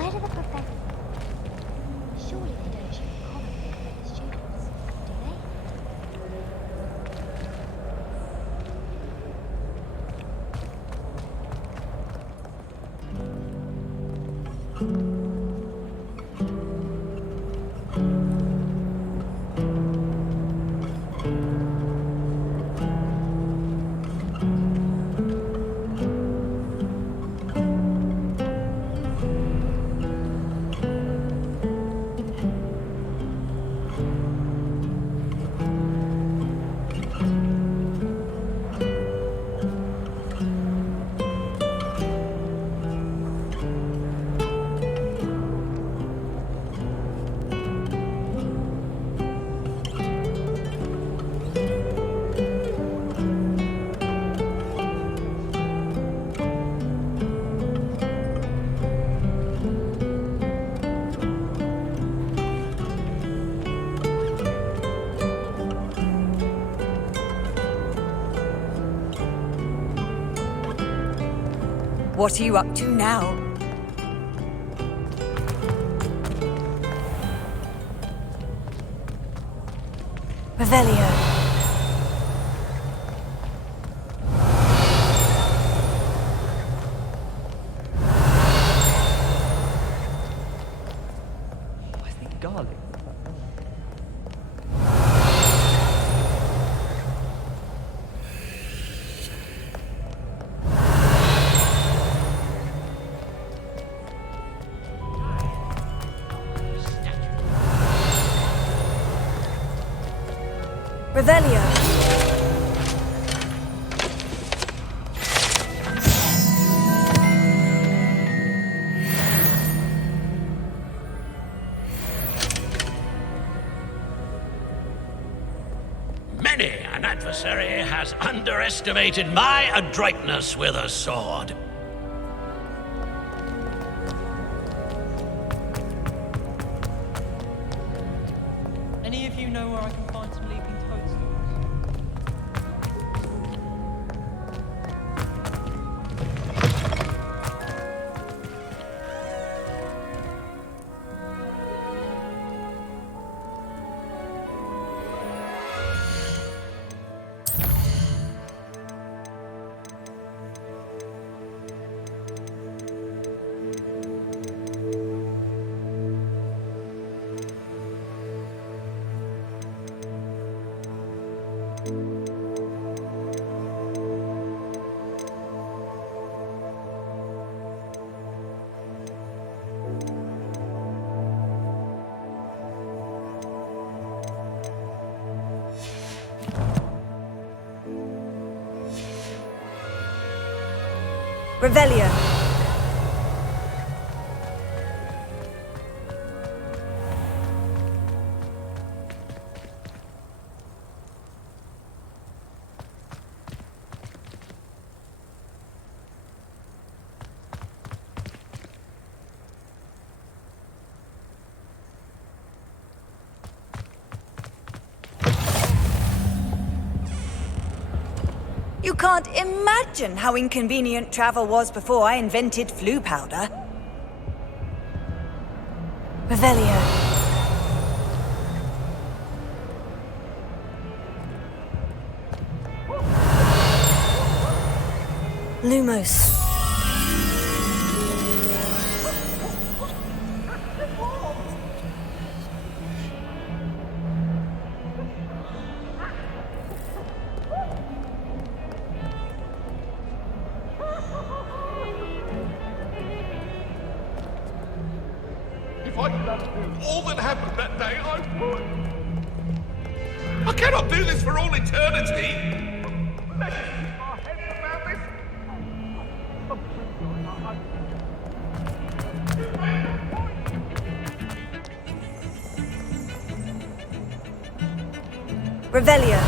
Where do the professors go? Surely they don't share a common room with the students, do they? What are you up to now? Revelio. I think garlic. Revelio. Many an adversary has underestimated my adroitness with a sword. Any of you know where I can find some leaping toadstools? Revelio. You can't imagine how inconvenient travel was before I invented flu powder. Revelio. Lumos. If I could undo all that happened that day, I would. I cannot do this for all eternity. Let's keep our heads about this. Revelio.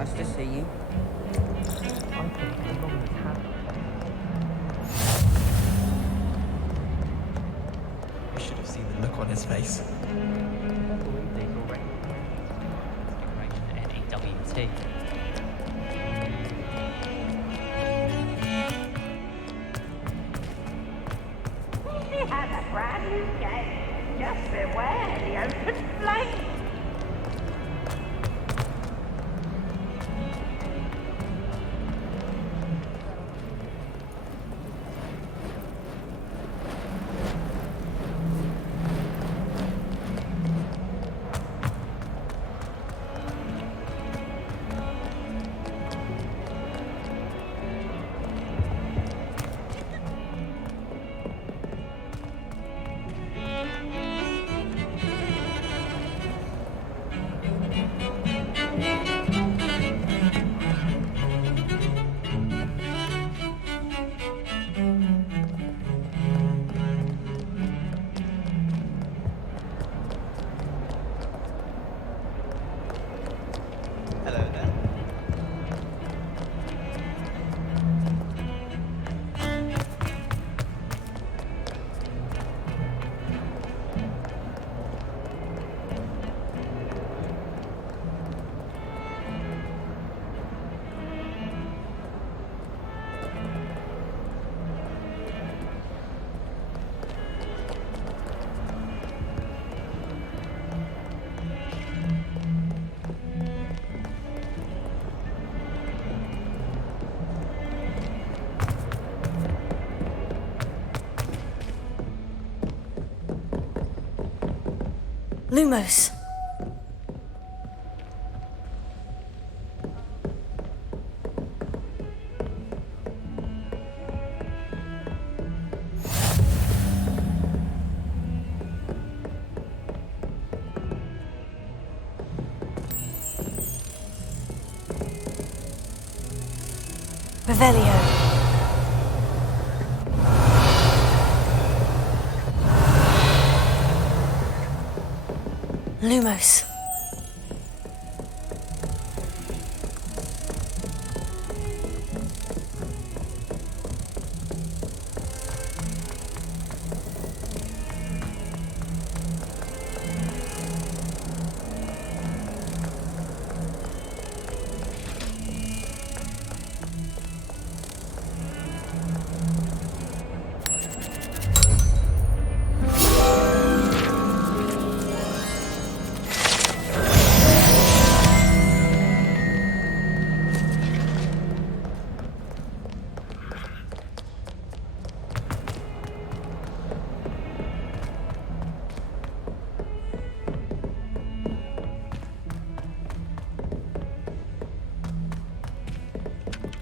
Nice to see you. You should have seen the look on his face. NAWT. He has a brand new game. Just beware the open flame. Hello there. Lumos. Revelio. Lumos.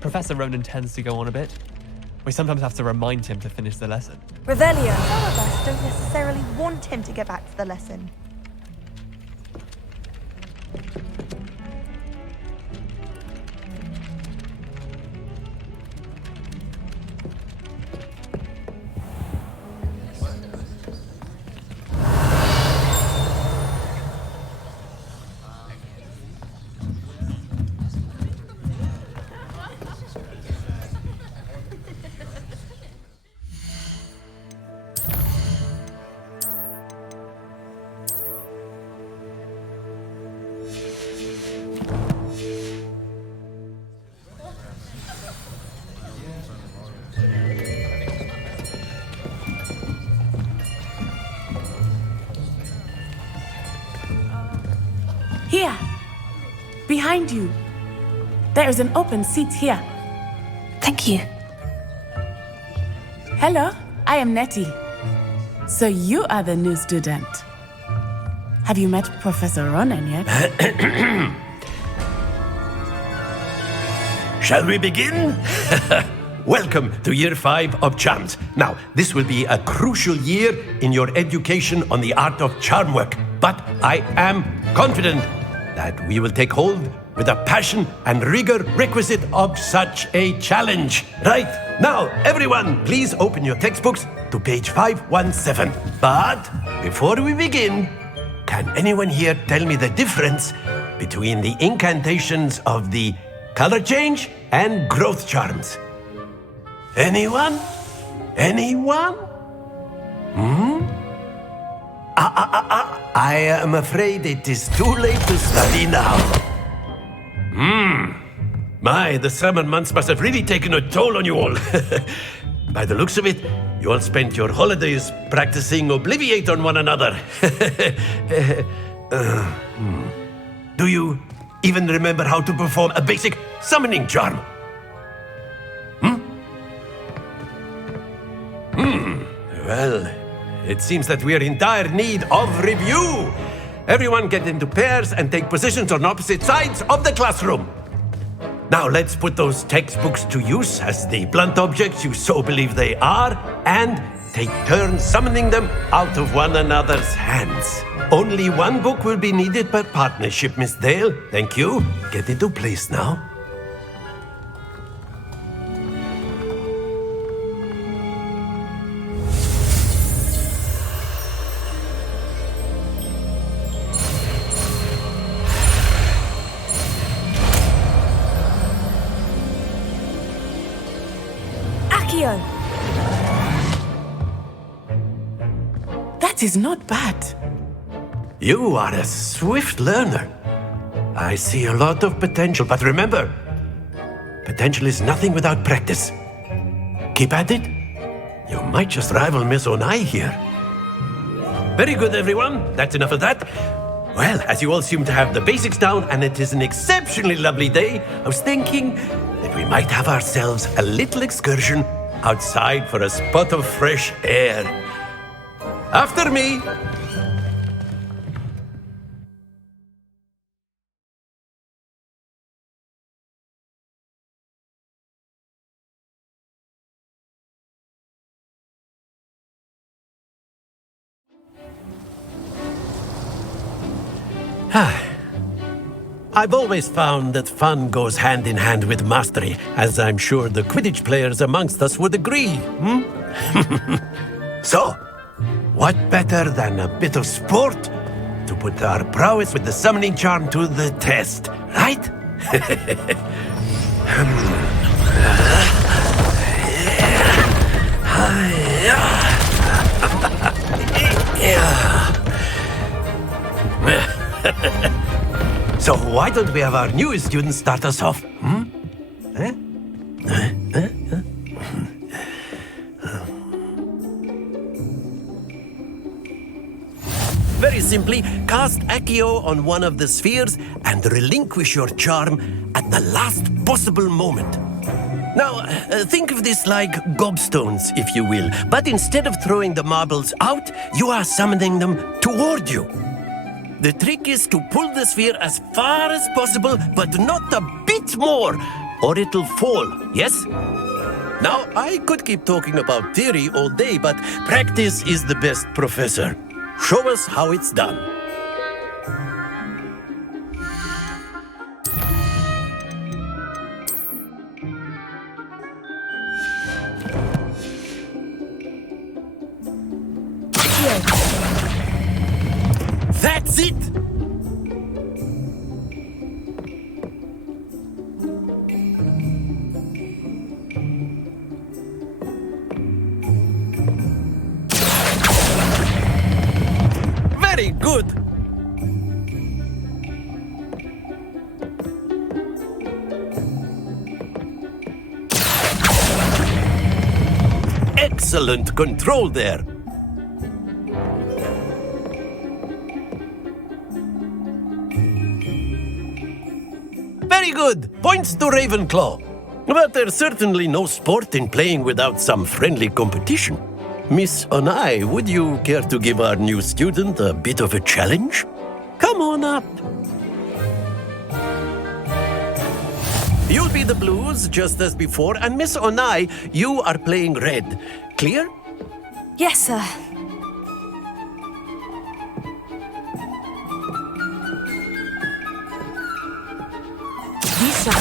Professor Ronan tends to go on a bit. We sometimes have to remind him to finish the lesson. Revelio. Some of us don't necessarily want him to get back to the lesson. Here, behind you. There is an open seat here. Thank you. Hello, I am Nettie. So you are the new student. Have you met Professor Ronan yet? Shall we begin? Welcome to Year 5 of Charms. Now, this will be a crucial year in your education on the art of charm work, but I am confident that we will take hold with the passion and rigor requisite of such a challenge. Right, now, everyone, please open your textbooks to page 517. But before we begin, can anyone here tell me the difference between the incantations of the color change and growth charms. Anyone? Anyone? I am afraid it is too late to study now. My, the summer months must have really taken a toll on you all. By the looks of it, you all spent your holidays practicing Obliviate on one another. Do you even remember how to perform a basic summoning charm? Well, it seems that we are in dire need of review. Everyone get into pairs and take positions on opposite sides of the classroom. Now let's put those textbooks to use as the blunt objects you so believe they are, and take turns summoning them out of one another's hands. Only one book will be needed per partnership, Miss Dale. Thank you. Get into place now. That is not bad. You are a swift learner. I see a lot of potential, but remember, potential is nothing without practice. Keep at it. You might just rival Miss Onai here. Very good, everyone. That's enough of that. Well, as you all seem to have the basics down, and it is an exceptionally lovely day, I was thinking that we might have ourselves a little excursion outside for a spot of fresh air. After me! I've always found that fun goes hand in hand with mastery, as I'm sure the Quidditch players amongst us would agree. So, what better than a bit of sport to put our prowess with the summoning charm to the test, right? So why don't we have our newest student start us off? Very simply, cast Accio on one of the spheres and relinquish your charm at the last possible moment. Now, think of this like gobstones, if you will, but instead of throwing the marbles out, you are summoning them toward you. The trick is to pull the sphere as far as possible, but not a bit more, or it'll fall, yes? Now, I could keep talking about theory all day, but practice is the best professor. Show us how it's done. That's it! Very good! Excellent control there. Very good. Points to Ravenclaw. But there's certainly no sport in playing without some friendly competition. Miss Onai, would you care to give our new student a bit of a challenge? Come on up. You'll be the blues, just as before, and Miss Onai, you are playing red. Clear? Yes, sir. Lisa.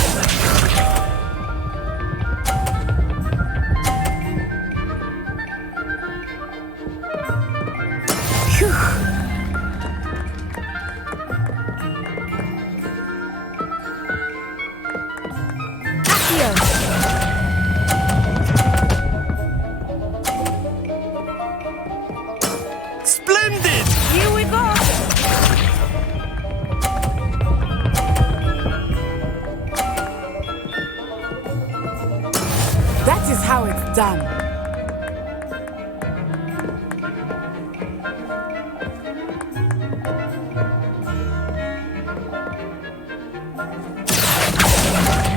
Splendid! Here we go. That is how it's done.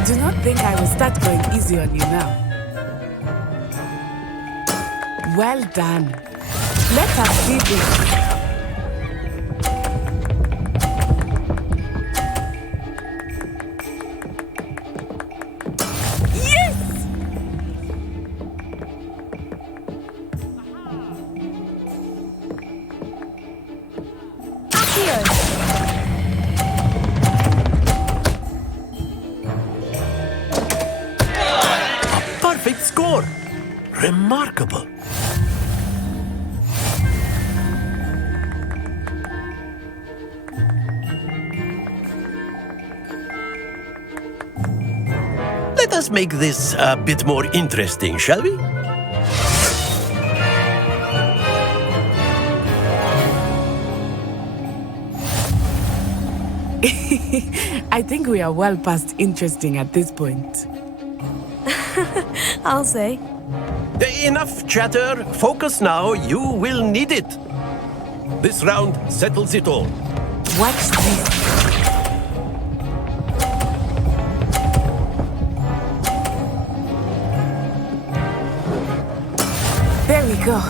Do not think I will start going easy on you now. Well done. Let us see this. Perfect score. Remarkable. Let us make this a bit more interesting, shall we? I think we are well past interesting at this point. I'll say. Enough chatter. Focus now. You will need it. This round settles it all. Watch this. There we go.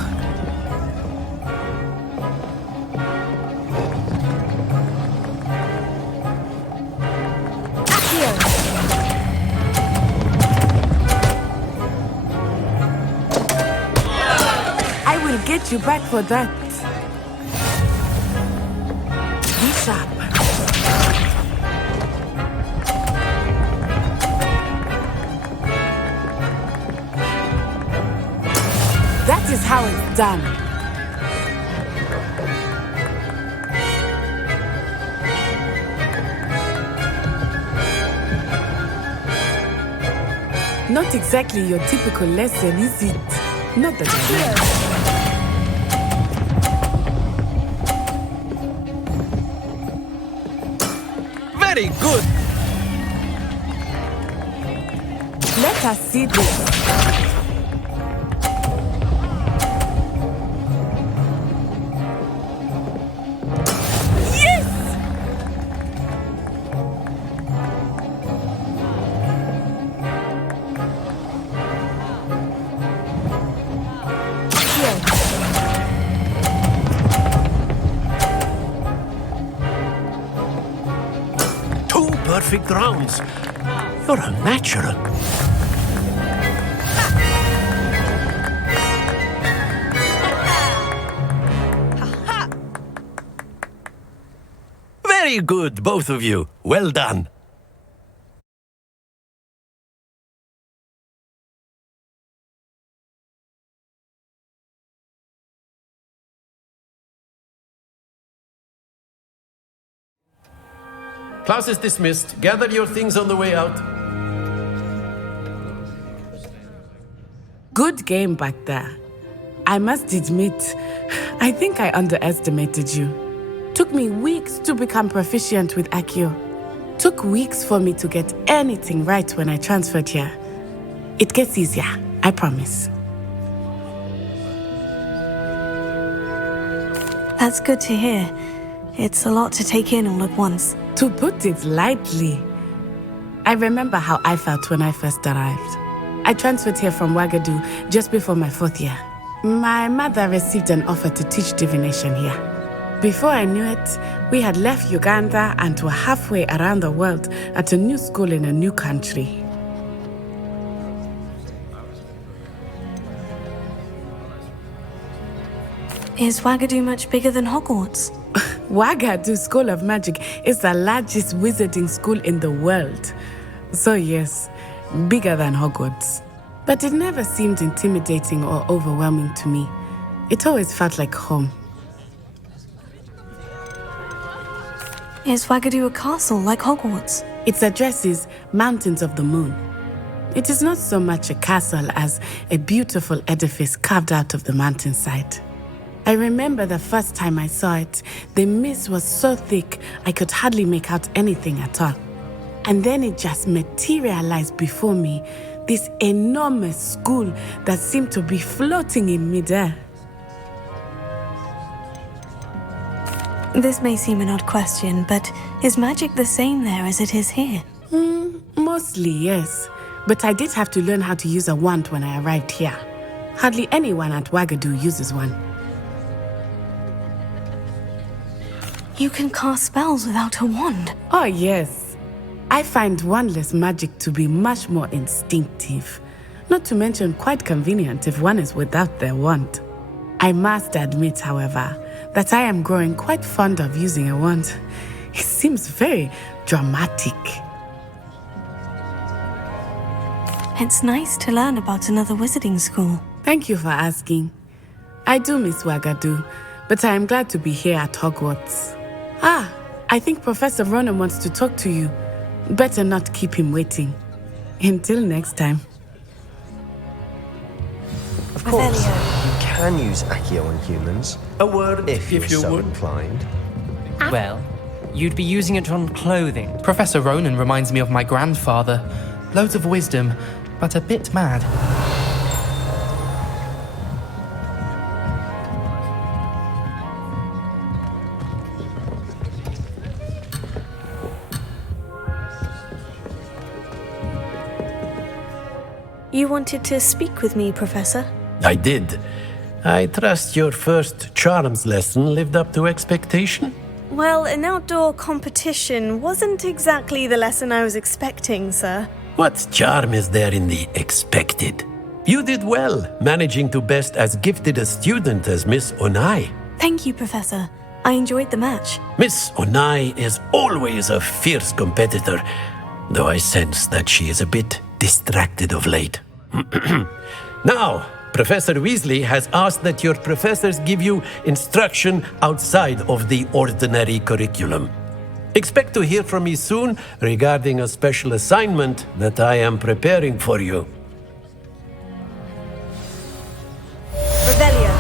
I will get you back for that. Be sharp. That is how it's done. Not exactly your typical lesson, is it? Not that I know. Very good. Let us see this. Perfect rounds. You're a natural. Very good, both of you. Well done. Class is dismissed. Gather your things on the way out. Good game back there. I must admit, I think I underestimated you. Took me weeks to become proficient with Accio. Took weeks for me to get anything right when I transferred here. It gets easier, I promise. That's good to hear. It's a lot to take in all at once. To put it lightly, I remember how I felt when I first arrived. I transferred here from Ouagadougou just before my 4th year. My mother received an offer to teach divination here. Before I knew it, we had left Uganda and were halfway around the world at a new school in a new country. Is Ouagadougou much bigger than Hogwarts? Ouagadougou School of Magic is the largest wizarding school in the world. So yes, bigger than Hogwarts. But it never seemed intimidating or overwhelming to me. It always felt like home. Is Ouagadougou a castle like Hogwarts? Its address is Mountains of the Moon. It is not so much a castle as a beautiful edifice carved out of the mountainside. I remember the first time I saw it, the mist was so thick I could hardly make out anything at all. And then it just materialized before me, this enormous school that seemed to be floating in midair. This may seem an odd question, but is magic the same there as it is here? Mostly, yes. But I did have to learn how to use a wand when I arrived here. Hardly anyone at Wagadu uses one. You can cast spells without a wand. Oh, yes. I find wandless magic to be much more instinctive. Not to mention quite convenient if one is without their wand. I must admit, however, that I am growing quite fond of using a wand. It seems very dramatic. It's nice to learn about another wizarding school. Thank you for asking. I do miss Wagadu, but I am glad to be here at Hogwarts. I think Professor Ronan wants to talk to you. Better not keep him waiting. Until next time. Of course, you can use Accio on humans. A word if you're so would. inclined. Well, you'd be using it on clothing. Professor Ronan reminds me of my grandfather. Loads of wisdom, but a bit mad. You wanted to speak with me, Professor? I did. I trust your first charms lesson lived up to expectation? Well, an outdoor competition wasn't exactly the lesson I was expecting, sir. What charm is there in the expected? You did well, managing to best as gifted a student as Miss Onai. Thank you, Professor. I enjoyed the match. Miss Onai is always a fierce competitor, though I sense that she is a bit distracted of late. Now, Professor Weasley has asked that your professors give you instruction outside of the ordinary curriculum. Expect to hear from me soon regarding a special assignment that I am preparing for you. Revelio.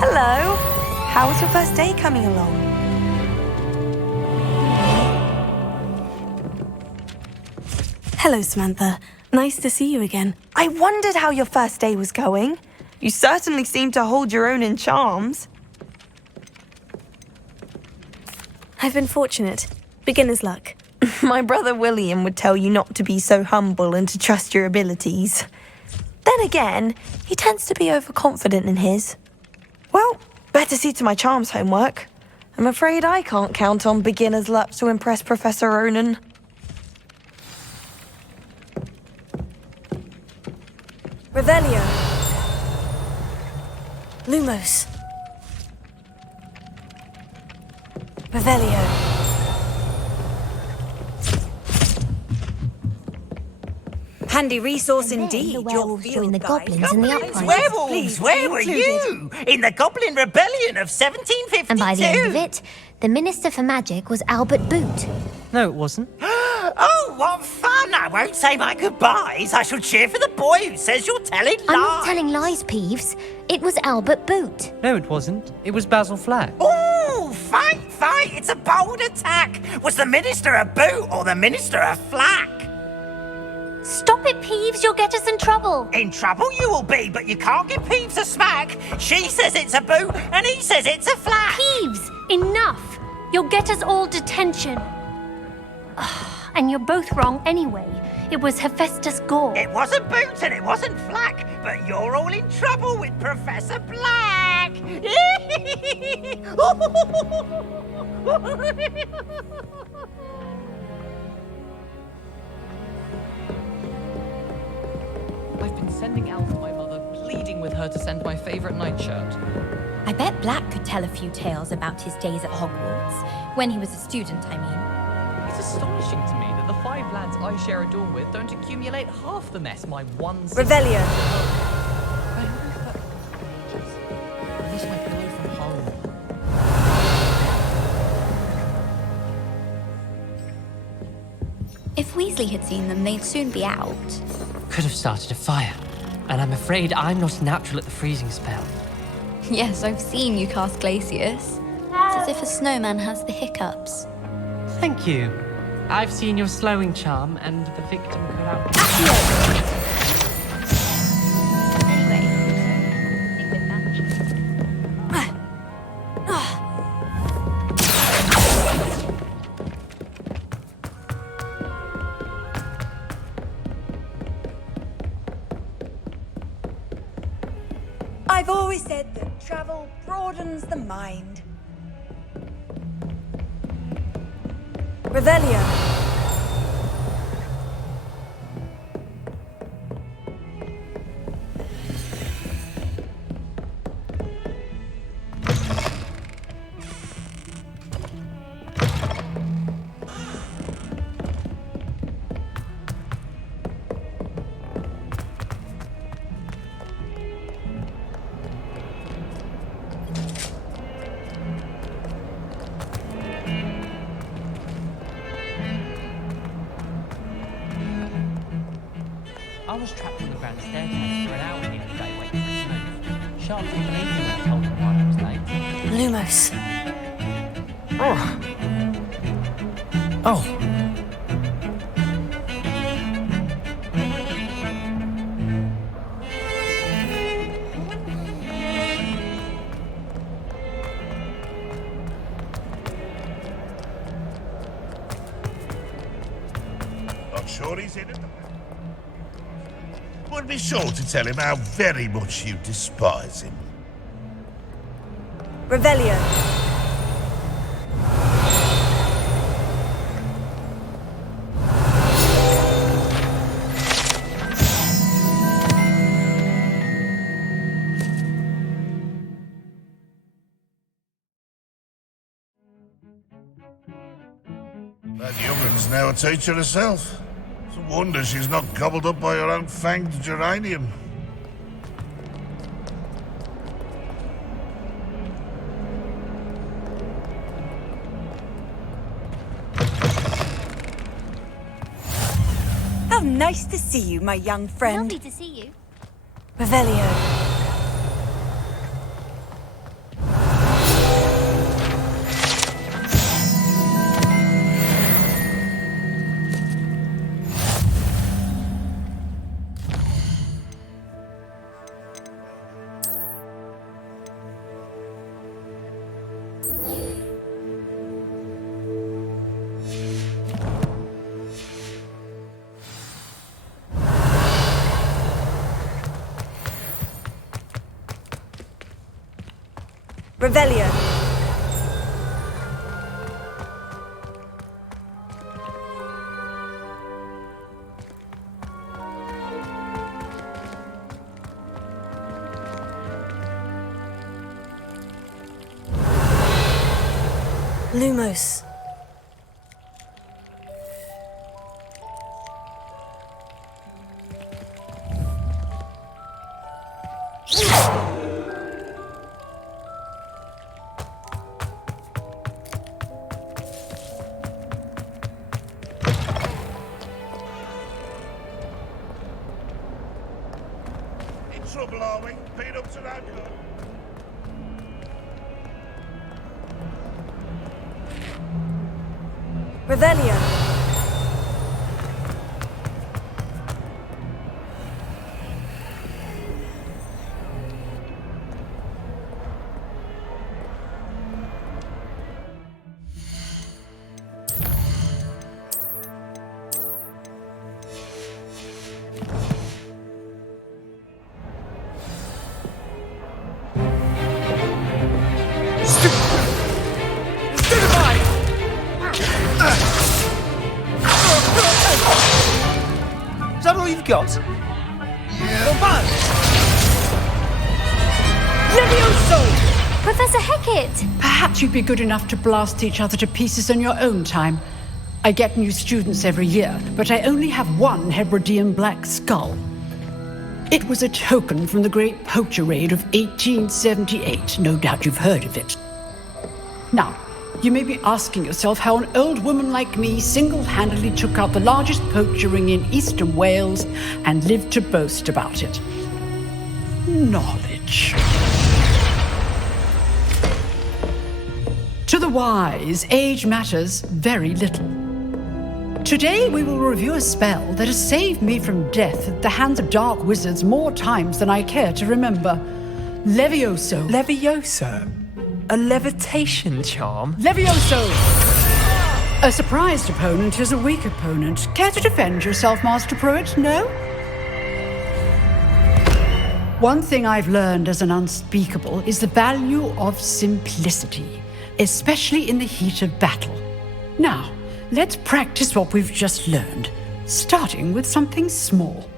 Hello. How's your first day coming along? Hello, Samantha. Nice to see you again. I wondered how your first day was going. You certainly seem to hold your own in charms. I've been fortunate. Beginner's luck. My brother William would tell you not to be so humble and to trust your abilities. Then again, he tends to be overconfident in his. Well, better see to my charms homework. I'm afraid I can't count on beginner's luck to impress Professor Ronan. Revelio. Lumos. Revelio. Handy resource And then indeed. the your werewolves field joined the guide. goblins in the uprising. Werewolves, Please, where were included. you? In the Goblin Rebellion of 1752. And by the end of it, the Minister for Magic was Albert Boot. No, it wasn't. Oh, what fun! I won't say my goodbyes. I shall cheer for the boy who says you're telling lies. I'm not telling lies, Peeves. It was Albert Boot. No, it wasn't. It was Basil Flack. Oh, fight! It's a bold attack. Was the Minister a boot or the Minister a flack? Stop it, Peeves. You'll get us in trouble. In trouble you will be, but you can't give Peeves a smack. She says it's a boot and he says it's a flack. Peeves, enough. You'll get us all detention. And you're both wrong anyway. It was Hephaestus Gore. It wasn't boot and it wasn't flack, but you're all in trouble with Professor Black. I've been sending out to my mother, pleading with her to send my favorite nightshirt. I bet Black could tell a few tales about his days at Hogwarts. When he was a student, I mean. It's astonishing to me that the 5 lads I share a dorm with don't accumulate half the mess my one sister... Revelio. At least my pillow from home. If Weasley had seen them, they'd soon be out. Could have started a fire. And I'm afraid I'm not natural at the freezing spell. Yes, I've seen you cast Glacius. It's as if a snowman has the hiccups. Thank you. I've seen your slowing charm, and the victim could have... I've always said that travel broadens the mind. Revelio. I was trapped on the grand staircase for an hour the other day waiting for it to move. Sharp didn't leave me when I told him why I was late. Lumos. Oh. Not sure he's in it. Would be sure to tell him how very much you despise him. Revelio. That young'un's now a teacher herself. It's a wonder she's not gobbled up by her own fanged geranium. How nice to see you, my young friend. Lovely to see you. Revelio. Revelio. Lumos. Trouble, are we? Beat up to that girl. Revelio. Is that all you've got? Levioso! Professor Hecat! Perhaps you'd be good enough to blast each other to pieces in your own time. I get new students every year, but I only have one Hebridean black skull. It was a token from the Great Poacher Raid of 1878. No doubt you've heard of it. Now, you may be asking yourself how an old woman like me single-handedly took out the largest poacher ring in eastern Wales and lived to boast about it. knowledge. To the wise, age matters very little. Today we will review a spell that has saved me from death at the hands of dark wizards more times than I care to remember. Levioso. Levioso? A levitation charm? Levioso! A surprised opponent is a weak opponent. Care to defend yourself, Master Pruitt? No? One thing I've learned as an unspeakable is the value of simplicity, especially in the heat of battle. Now, let's practice what we've just learned, starting with something small.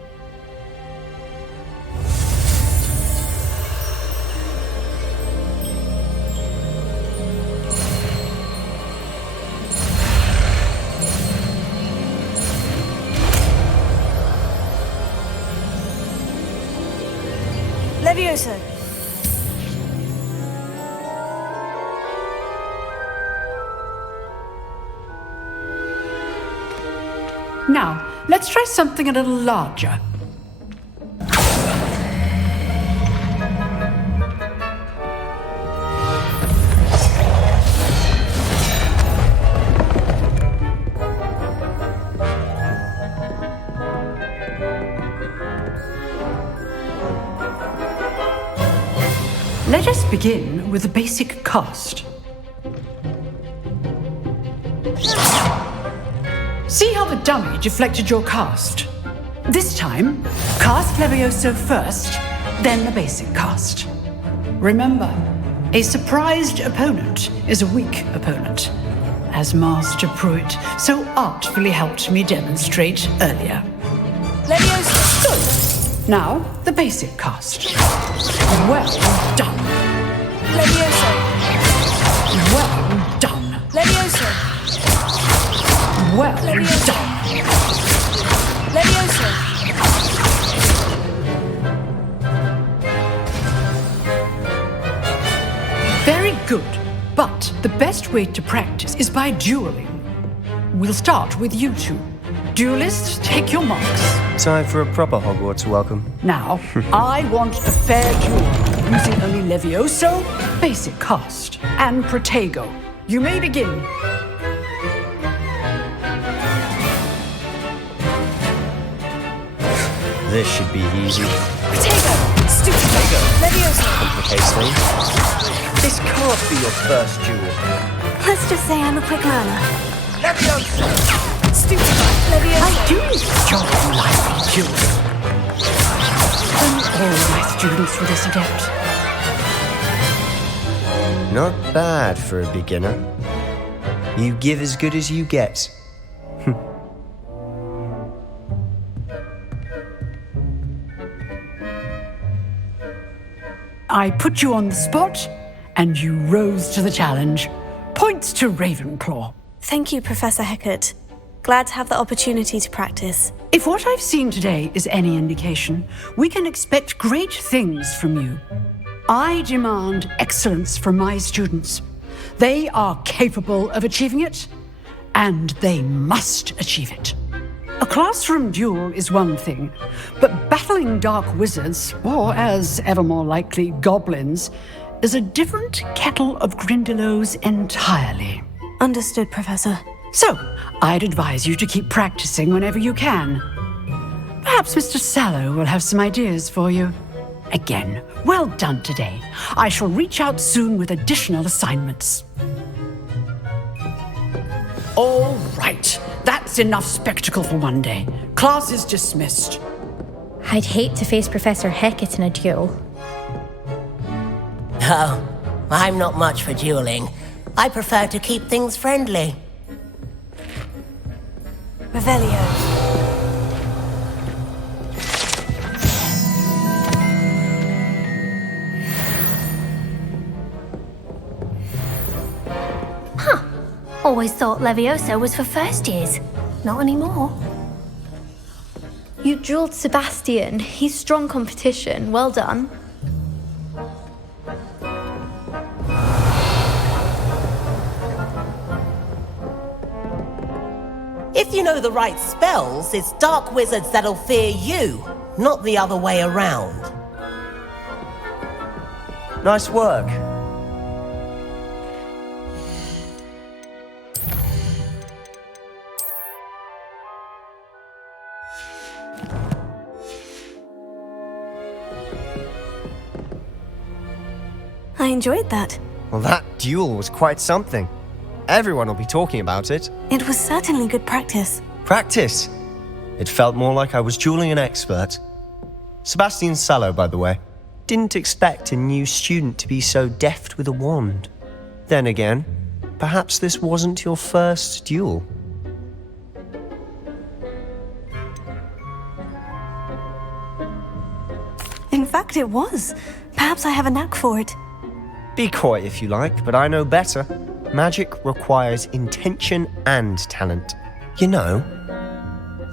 Levioso. Now, let's try something a little larger. Let us begin with the basic cast. See how the dummy deflected your cast? This time, cast Levioso first, then the basic cast. Remember, a surprised opponent is a weak opponent, as Master Pruitt so artfully helped me demonstrate earlier. Levioso! Good. Now, the basic cast. Well done. Levioso! Well done. Levioso! Well Levioso! done. Levioso! Very good. But the best way to practice is by dueling. We'll start with you two. Duelists, take your marks. Time for a proper Hogwarts welcome. Now, I want a fair duel, using only Levioso, basic cast, and Protego. You may begin. This should be easy. Protego! Stupid! Protego! Levioso! Complicates things. This can't be your first duel. Let's just say I'm a quick learner. Levioso! Stupid! Levioso! I do enjoy lively duels. And all my students were this adept. Not bad for a beginner. You give as good as you get. I put you on the spot, and you rose to the challenge. Points to Ravenclaw. Thank you, Professor Hecat. Glad to have the opportunity to practice. If what I've seen today is any indication, we can expect great things from you. I demand excellence from my students. They are capable of achieving it, and they must achieve it. A classroom duel is one thing, but battling dark wizards, or as ever more likely, goblins, is a different kettle of Grindylows entirely. Understood, Professor. So, I'd advise you to keep practicing whenever you can. Perhaps Mr. Sallow will have some ideas for you. Again, well done today. I shall reach out soon with additional assignments. All right, that's enough spectacle for one day. Class is dismissed. I'd hate to face Professor Hecat in a duel. Oh, I'm not much for dueling. I prefer to keep things friendly. Revelio. Huh. Always thought Levioso was for first years. Not anymore. You dueled Sebastian. He's strong competition. Well done. If you know the right spells, it's dark wizards that'll fear you, not the other way around. Nice work. I enjoyed that. Well, that duel was quite something. Everyone will be talking about it. It was certainly good practice. Practice? It felt more like I was dueling an expert. Sebastian Sallow, by the way. Didn't expect a new student to be so deft with a wand. Then again, perhaps this wasn't your first duel. In fact, it was. Perhaps I have a knack for it. Be coy if you like, but I know better. Magic requires intention and talent. You know,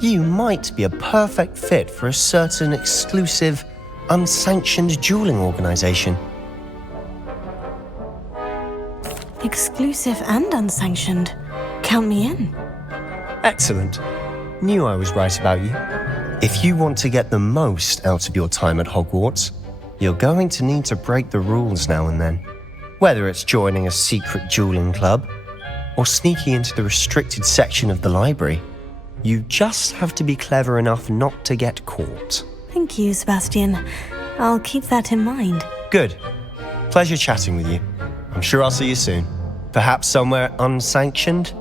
you might be a perfect fit for a certain exclusive, unsanctioned dueling organization. Exclusive and unsanctioned. Count me in. Excellent. Knew I was right about you. If you want to get the most out of your time at Hogwarts, you're going to need to break the rules now and then. Whether it's joining a secret dueling club or sneaking into the restricted section of the library, you just have to be clever enough not to get caught. Thank you, Sebastian. I'll keep that in mind. Good. Pleasure chatting with you. I'm sure I'll see you soon. Perhaps somewhere unsanctioned?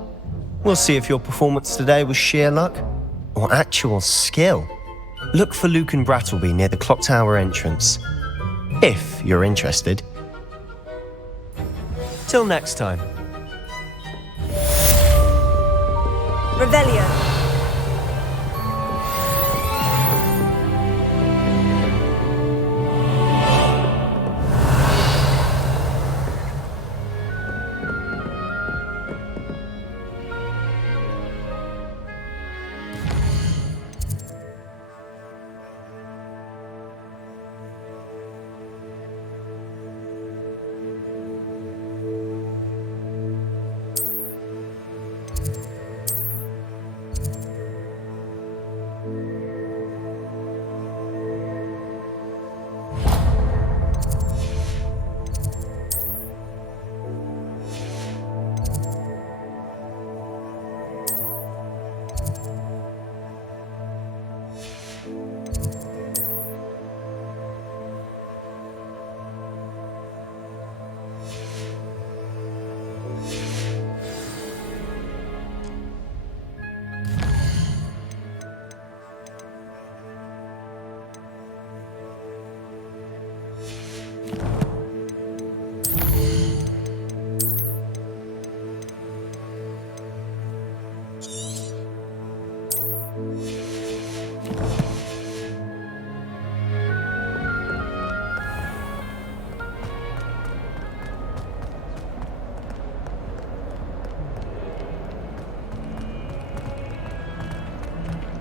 We'll see if your performance today was sheer luck or actual skill. Look for Luke and Brattleby near the clock tower entrance, if you're interested. Till next time. Revelio.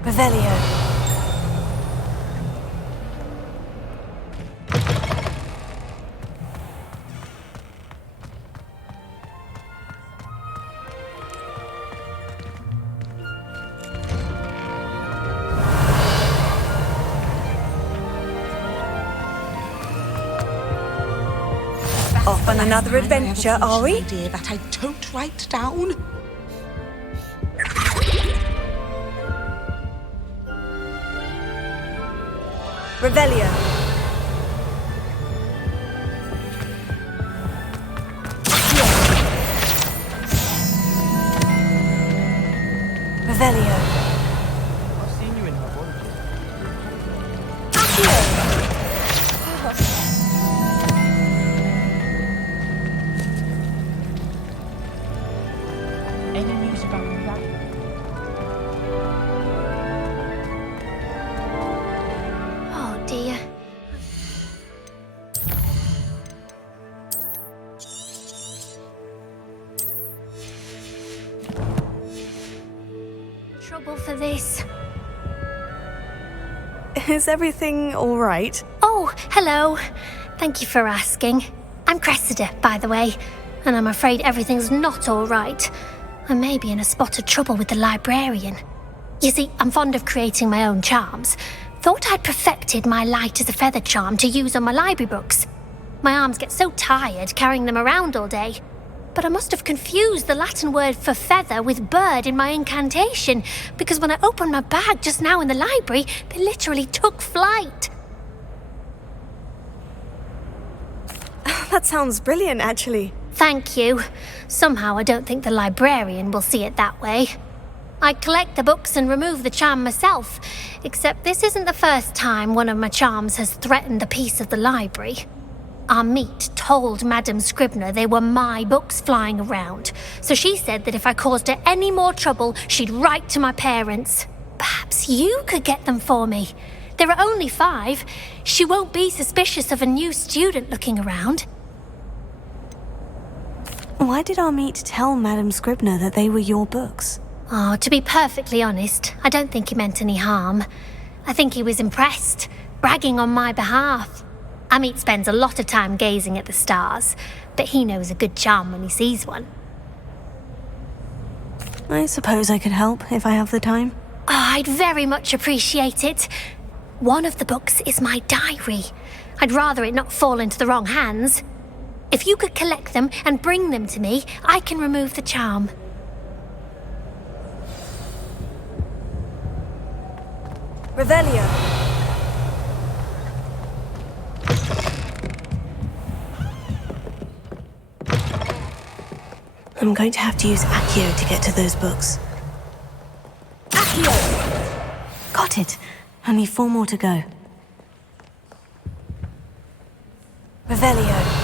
Revelio. Off on another adventure, are we? Idea that I don't write down. Revelio. Revelio. I've seen you in Hogwarts. Any news about that? Oh dear. Trouble for this. Is everything all right? Oh, hello. Thank you for asking. I'm Cressida, by the way, and I'm afraid everything's not all right. I may be in a spot of trouble with the librarian. You see, I'm fond of creating my own charms. Thought I'd perfected my light as a feather charm to use on my library books. My arms get so tired carrying them around all day. But I must have confused the Latin word for feather with bird in my incantation, because when I opened my bag just now in the library, they literally took flight. That sounds brilliant, actually. Thank you. Somehow I don't think the librarian will see it that way. I collect the books and remove the charm myself, except this isn't the first time one of my charms has threatened the peace of the library. Our meet told Madame Scribner they were my books flying around, so she said that if I caused her any more trouble, she'd write to my parents. Perhaps you could get them for me. There are only 5. She won't be suspicious of a new student looking around. Why did our meet tell Madame Scribner that they were your books? Oh, to be perfectly honest, I don't think he meant any harm. I think he was impressed, bragging on my behalf. Amit spends a lot of time gazing at the stars, but he knows a good charm when he sees one. I suppose I could help if I have the time. Oh, I'd very much appreciate it. One of the books is my diary. I'd rather it not fall into the wrong hands. If you could collect them and bring them to me, I can remove the charm. Revelio. I'm going to have to use Accio to get to those books. Accio! Got it. Only 4 more to go. Revelio.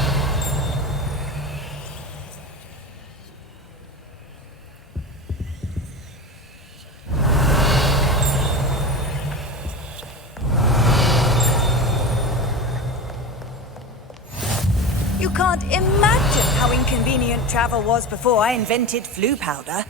You can't imagine how inconvenient travel was before I invented flu powder.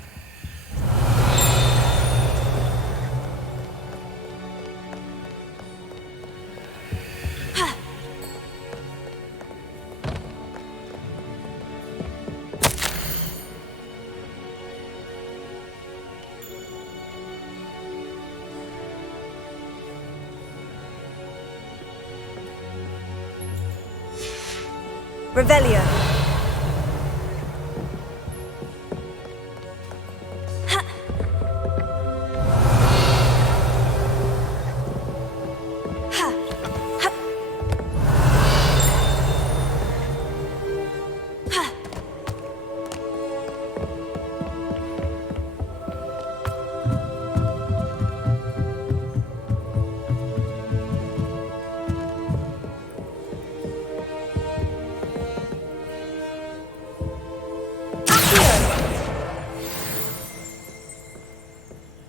Revelio.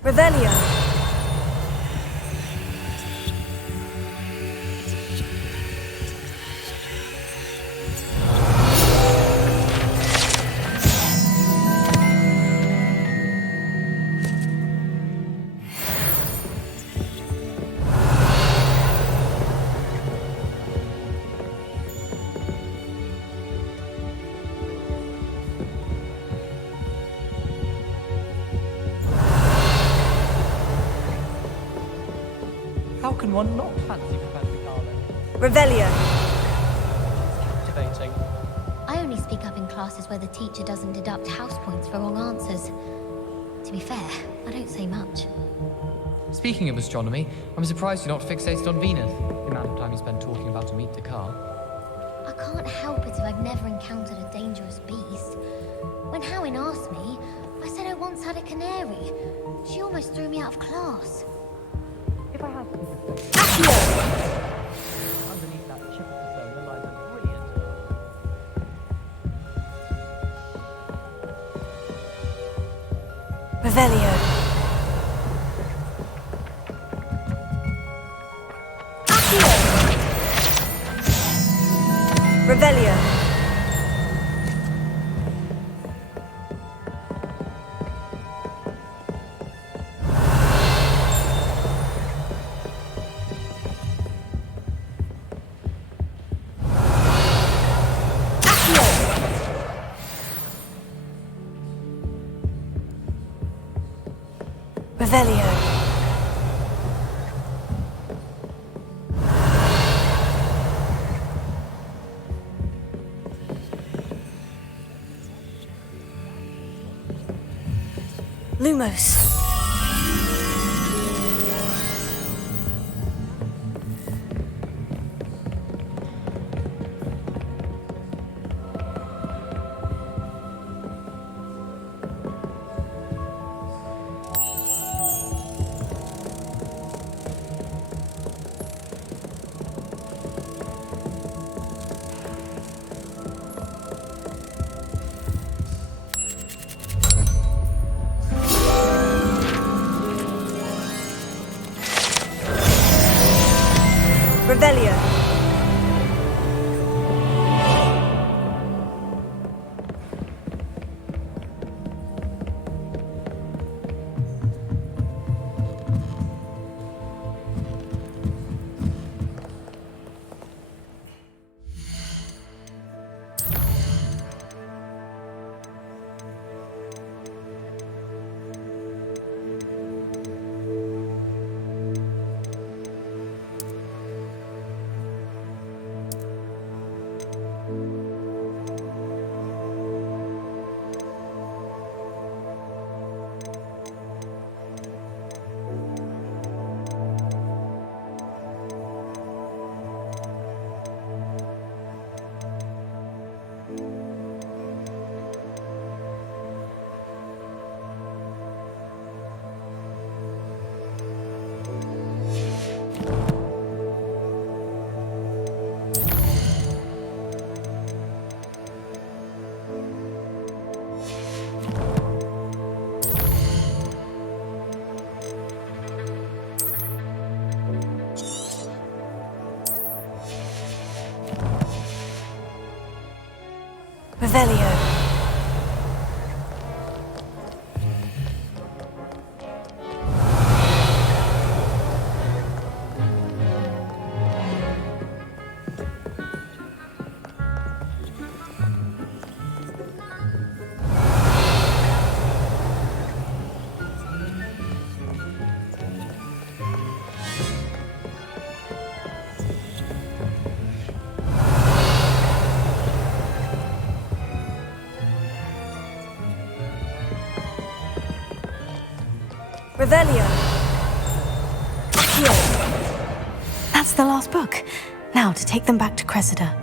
Revelio. How can one not fancy Professor Carlin? Revelio. Captivating. I only speak up in classes where the teacher doesn't deduct house points for wrong answers. To be fair, I don't say much. Speaking of astronomy, I'm surprised you're not fixated on Venus. The amount of time you spend talking about to meet the car. I can't help it if I've never encountered a dangerous beast. When Howin asked me, I said I once had a canary. She almost threw me out of class. If I had to underneath that chip of persona lies a brilliant... Revelio. Revelio. Revelio. Lumos. Revelio. Revelio. Revelio. Here. That's the last book. Now to take them back to Cressida.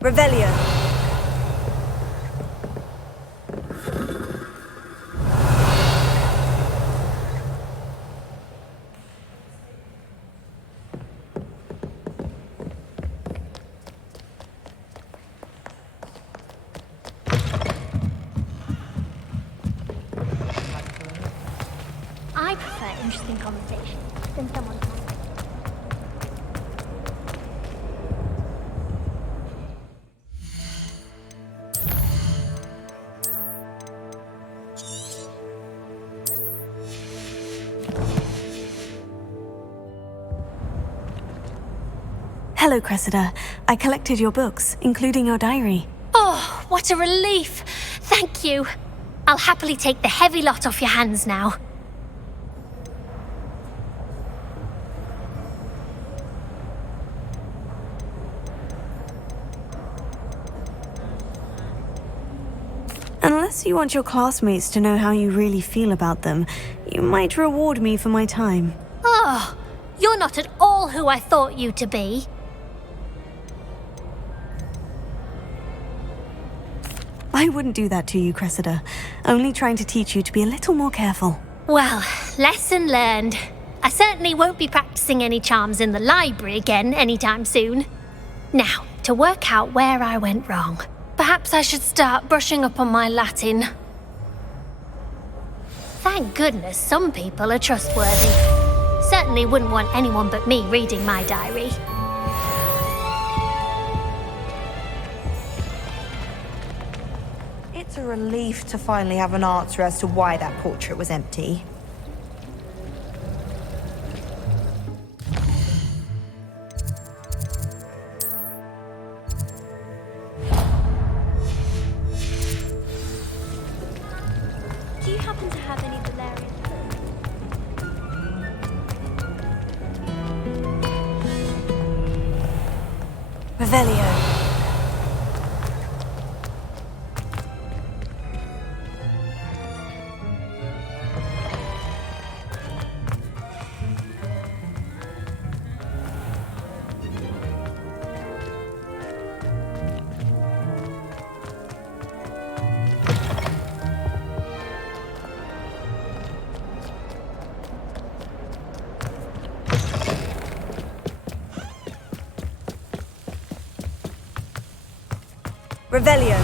Revelio. I prefer interesting conversation than someone. Hello, Cressida. I collected your books, including your diary. Oh, what a relief! Thank you. I'll happily take the heavy lot off your hands now. Unless you want your classmates to know how you really feel about them, you might reward me for my time. Oh, you're not at all who I thought you to be. I wouldn't do that to you, Cressida. Only trying to teach you to be a little more careful. Well, lesson learned. I certainly won't be practicing any charms in the library again anytime soon. Now, to work out where I went wrong. Perhaps I should start brushing up on my Latin. Thank goodness some people are trustworthy. Certainly wouldn't want anyone but me reading my diary. relief to finally have an answer as to why that portrait was empty. Do you happen to have any valerian fruit? Revelio. Revelio.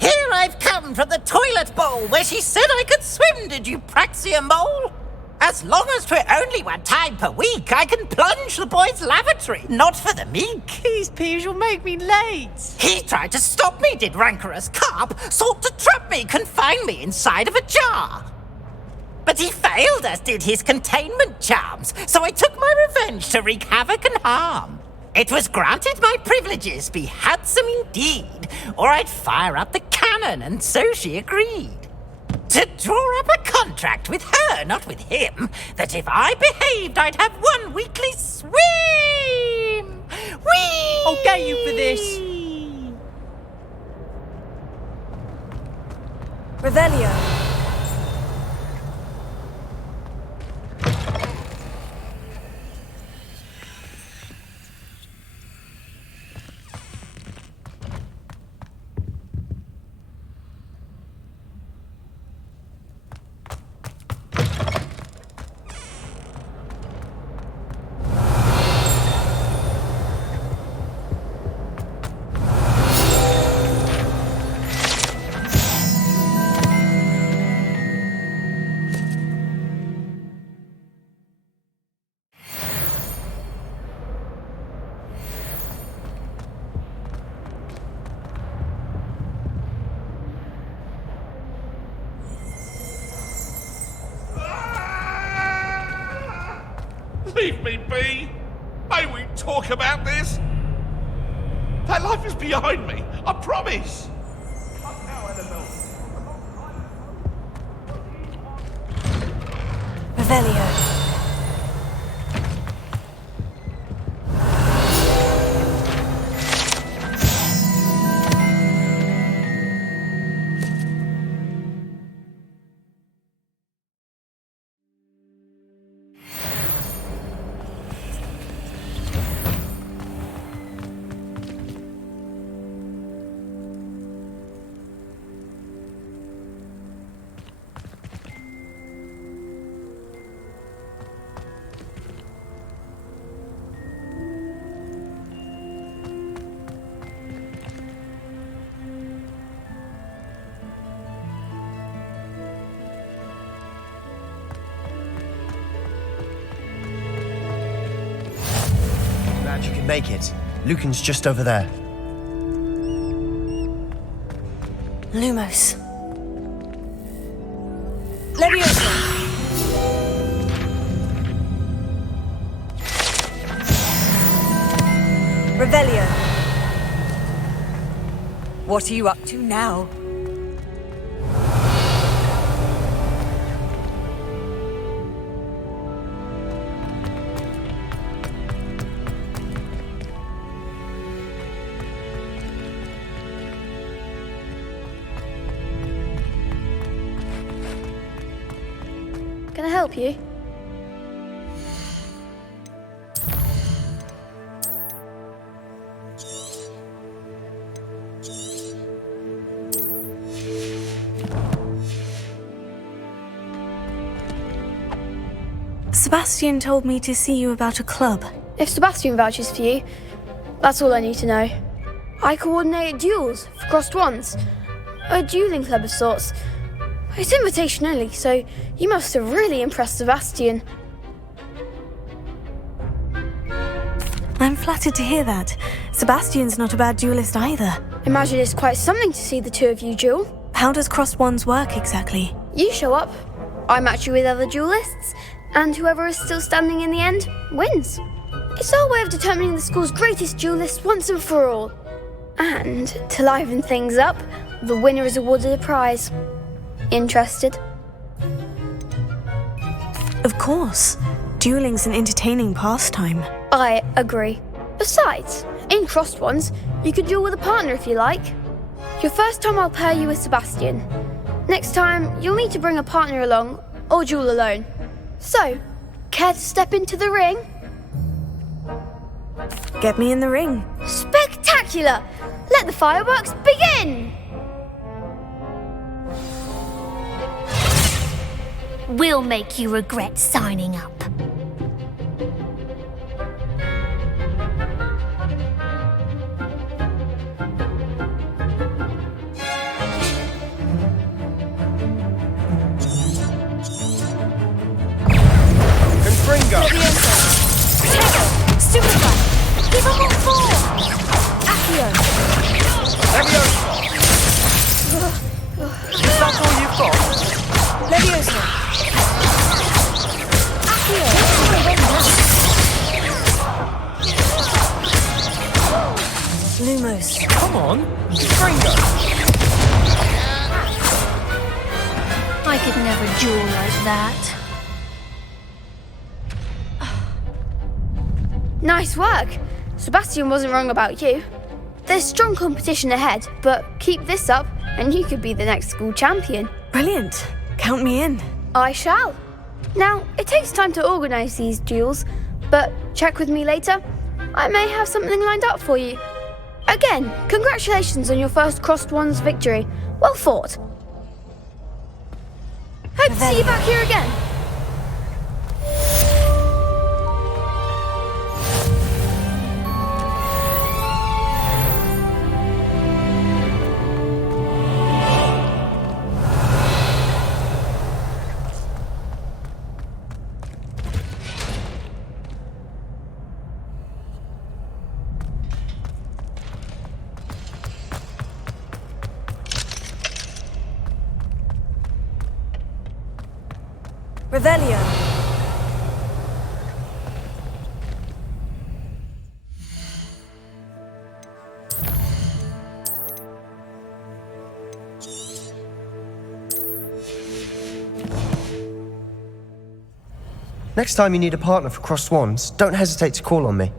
Here I've come from the toilet bowl where she said I could swim, did you praxia mole? As long as 'twere only one time per week, I can plunge the boy's lavatory, not for the meek. These peas will make me late. He tried to stop me, did rancorous carp, sought to trap me, confine me inside of a jar. But he failed, as did his containment charms, so I took my revenge to wreak havoc and harm. It was granted my privileges be handsome indeed, or I'd fire up the cannon, and so she agreed. To draw up a contract with her, not with him, that if I behaved, I'd have one weekly swim. Whee! I'll get you for this. Revelio. Leave me be! May we talk about this? That life is behind me, I promise! Revelio. Glad you can make it. Lucan's just over there. Lumos. Leviosa. Revelio. What are you up to now? Can I help you? Sebastian told me to see you about a club. If Sebastian vouches for you, That's all I need to know. I coordinate duels for crossed wands. A dueling club of sorts. It's invitation only, so you must have really impressed Sebastian. I'm flattered to hear that. Sebastian's not a bad duelist either. Imagine it's quite something to see the two of you duel. How does crossed wands work exactly? You show up, I match you with other duelists, and whoever is still standing in the end wins. It's our way of determining the school's greatest duelist once and for all. And to liven things up, the winner is awarded a prize. Interested? Of course. Dueling's an entertaining pastime. I agree. Besides, in crossed ones, you can duel with a partner if you like. Your first time I'll pair you with Sebastian. Next time, you'll need to bring a partner along, or duel alone. So, care to step into the ring? Get me in the ring. Spectacular! Let the fireworks begin! We'll make you regret signing up. Confringo! Stupefy! Give him on four! Accio! Leviosa! Is that all you've got? Leviosa! Accio! Lumos. Come on! Confringo! I could never duel like that. Nice work! Sebastian wasn't wrong about you. There's strong competition ahead, but keep this up and you could be the next school champion. Brilliant. Count me in. I shall. Now, it takes time to organise these duels, but check with me later. I may have something lined up for you. Again, congratulations on your first crossed wands victory. Well fought. Hope to see you back here again. Revelio. Next time you need a partner for crossed wands, don't hesitate to call on me.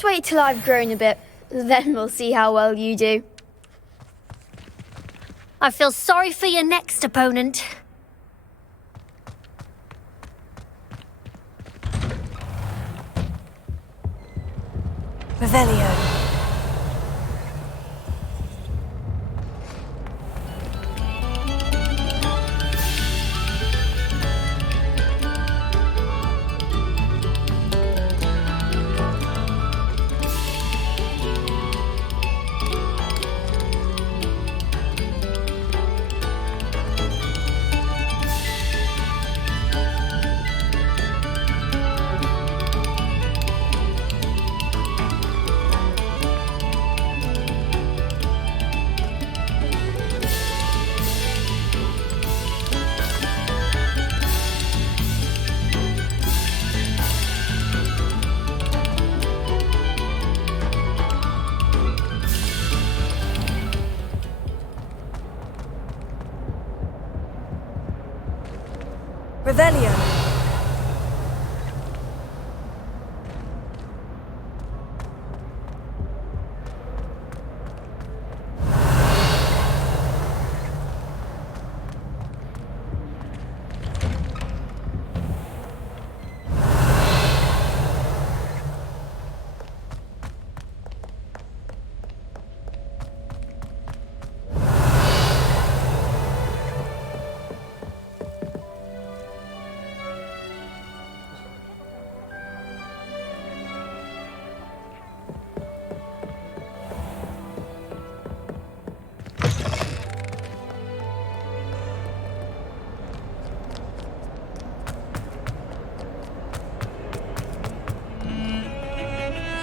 Just wait till I've grown a bit. Then we'll see how well you do. I feel sorry for your next opponent. Revelio. Revelio.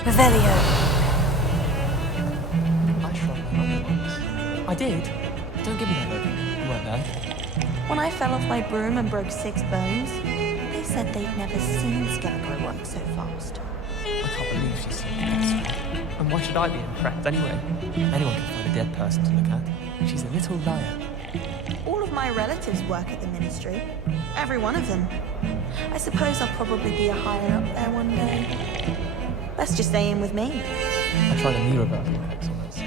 Revelio. I shot my mum once. I did. Don't give me that look. You weren't there. When I fell off my broom and broke 6 bones, they said they'd never seen Scarecrow work so fast. I can't believe she's so impressed. And why should I be impressed anyway? Anyone can find a dead person to look at. She's a little liar. All of my relatives work at the ministry. Every one of them. I suppose I'll probably be a higher up there one day. Best just stay in with me. I tried a knee reversal hex on us.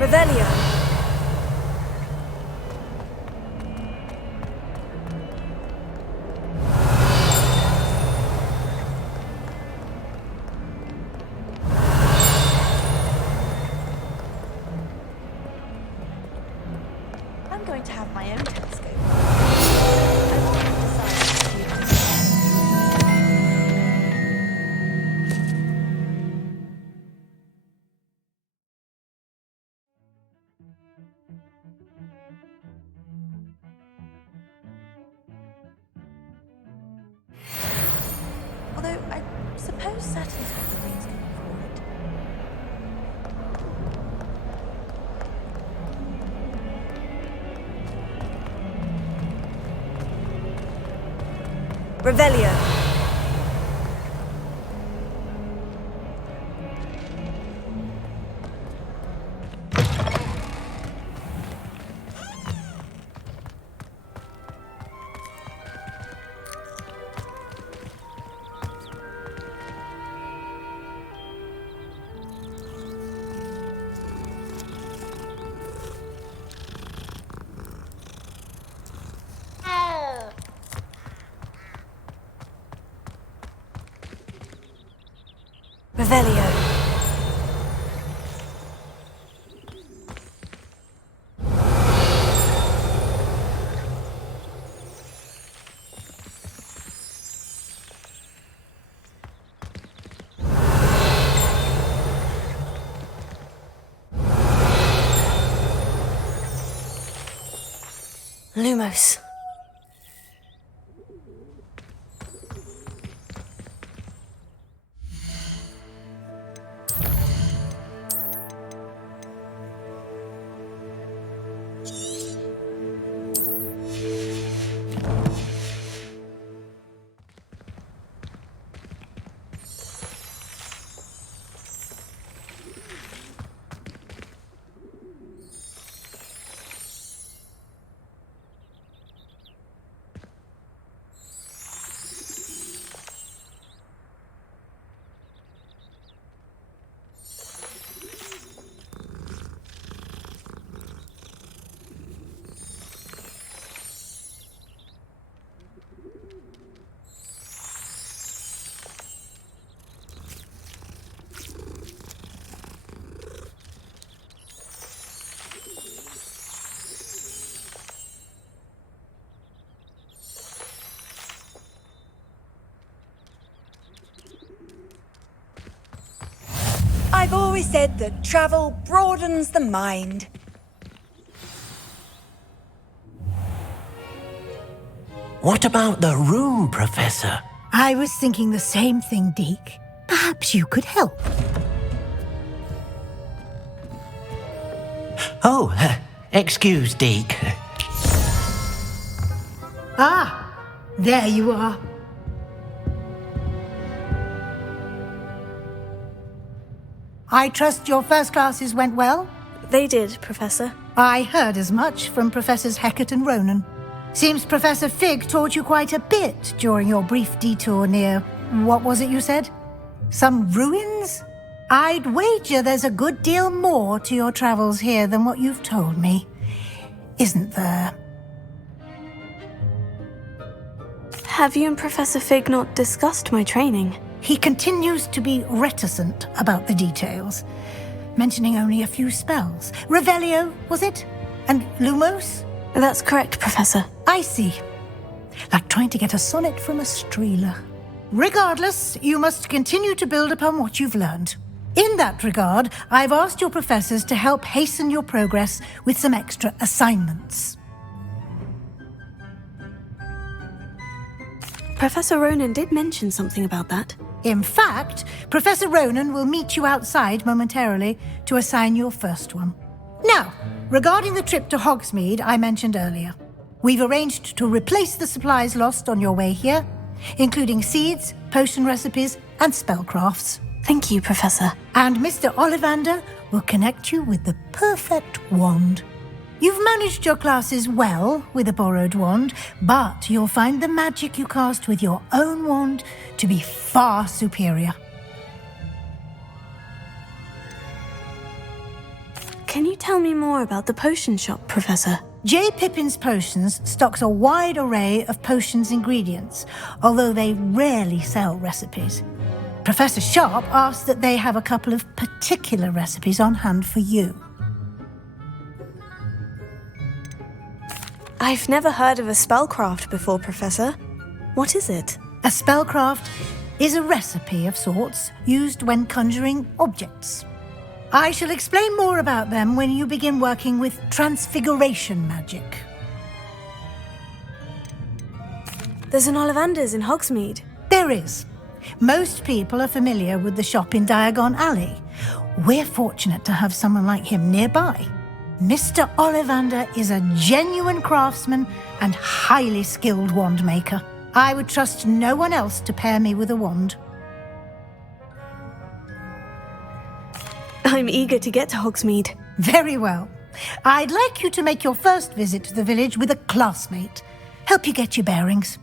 Revelio. I'm going to have my own telescope. I want to decide. Although, I suppose Saturn's got the rings going for it. Revelio. Revelio. Lumos. I've always said that travel broadens the mind. What about the room, Professor? I was thinking the same thing, Deke. Perhaps you could help. Oh, excuse, Deke. Ah, there you are. I trust your first classes went well? They did, Professor. I heard as much from Professors Hecat and Ronan. Seems Professor Fig taught you quite a bit during your brief detour near, what was it you said? Some ruins? I'd wager there's a good deal more to your travels here than what you've told me. Isn't there? Have you and Professor Fig not discussed my training? He continues to be reticent about the details, mentioning only a few spells. Revelio, was it? And Lumos? That's correct, Professor. I see. Like trying to get a sonnet from a streeler. Regardless, you must continue to build upon what you've learned. In that regard, I've asked your professors to help hasten your progress with some extra assignments. Professor Ronan did mention something about that. In fact, Professor Ronan will meet you outside momentarily to assign your first one. Now, regarding the trip to Hogsmeade I mentioned earlier, we've arranged to replace the supplies lost on your way here, including seeds, potion recipes, and spellcrafts. Thank you, Professor. And Mr. Ollivander will connect you with the perfect wand. You've managed your classes well with a borrowed wand, but you'll find the magic you cast with your own wand to be far superior. Can you tell me more about the potion shop, Professor? J. Pippin's Potions stocks a wide array of potions ingredients, although they rarely sell recipes. Professor Sharp asked that they have a couple of particular recipes on hand for you. I've never heard of a spellcraft before, Professor. What is it? A spellcraft is a recipe of sorts used when conjuring objects. I shall explain more about them when you begin working with transfiguration magic. There's an Ollivander's in Hogsmeade. There is. Most people are familiar with the shop in Diagon Alley. We're fortunate to have someone like him nearby. Mr. Ollivander is a genuine craftsman and highly skilled wand maker. I would trust no one else to pair me with a wand. I'm eager to get to Hogsmeade. Very well. I'd like you to make your first visit to the village with a classmate. Help you get your bearings.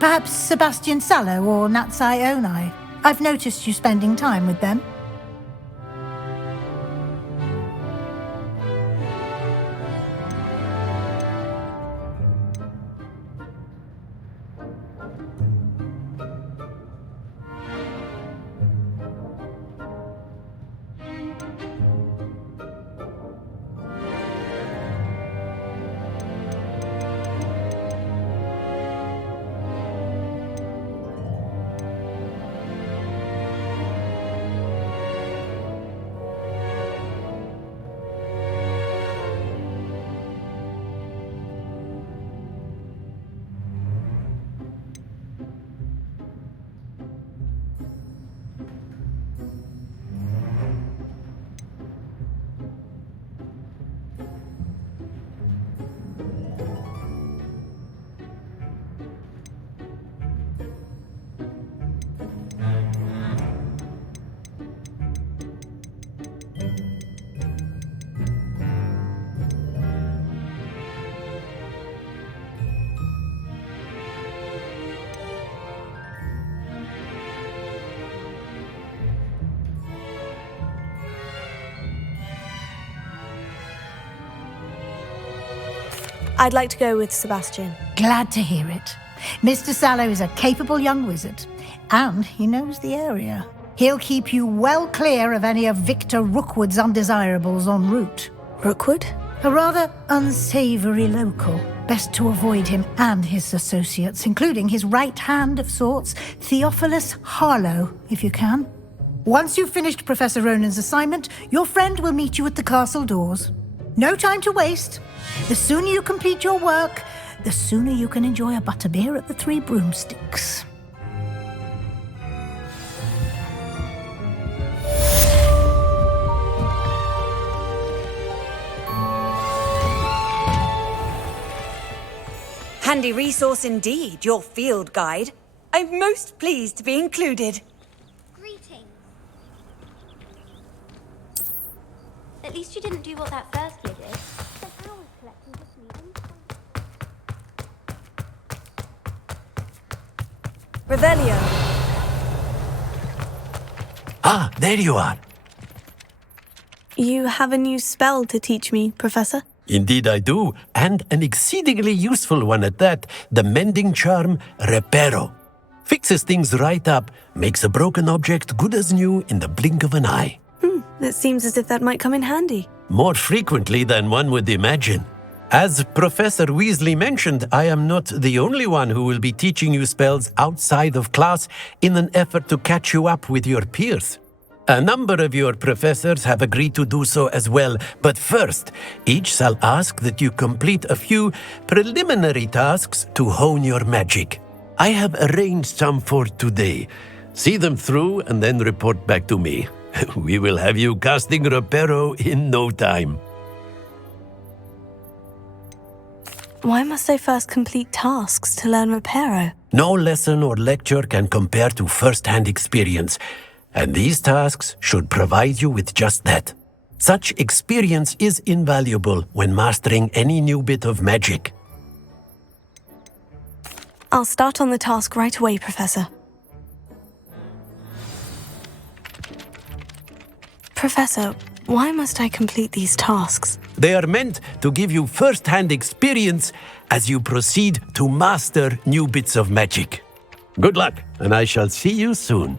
Perhaps Sebastian Sallow or Natsai Onai. I've noticed you spending time with them. I'd like to go with Sebastian. Glad to hear it. Mr. Sallow is a capable young wizard, and he knows the area. He'll keep you well clear of any of Victor Rookwood's undesirables en route. Rookwood? A rather unsavory local. Best to avoid him and his associates, including his right hand of sorts, Theophilus Harlow, if you can. Once you've finished Professor Ronan's assignment, your friend will meet you at the castle doors. No time to waste. The sooner you complete your work, the sooner you can enjoy a butterbeer at the Three Broomsticks. Handy resource indeed, your field guide. I'm most pleased to be included. Greetings. At least you didn't do what that first year did. But I was collecting just needing. Revelio. Ah, there you are. You have a new spell to teach me, Professor? Indeed I do, and an exceedingly useful one at that, the mending charm Reparo. Fixes things right up, makes a broken object good as new in the blink of an eye. It seems as if that might come in handy. More frequently than one would imagine. As Professor Weasley mentioned, I am not the only one who will be teaching you spells outside of class in an effort to catch you up with your peers. A number of your professors have agreed to do so as well, but first, each shall ask that you complete a few preliminary tasks to hone your magic. I have arranged some for today. See them through and then report back to me. We will have you casting Reparo in no time. Why must I first complete tasks to learn Reparo? No lesson or lecture can compare to first-hand experience. And these tasks should provide you with just that. Such experience is invaluable when mastering any new bit of magic. I'll start on the task right away, Professor. Professor, why must I complete these tasks? They are meant to give you first-hand experience as you proceed to master new bits of magic. Good luck, and I shall see you soon.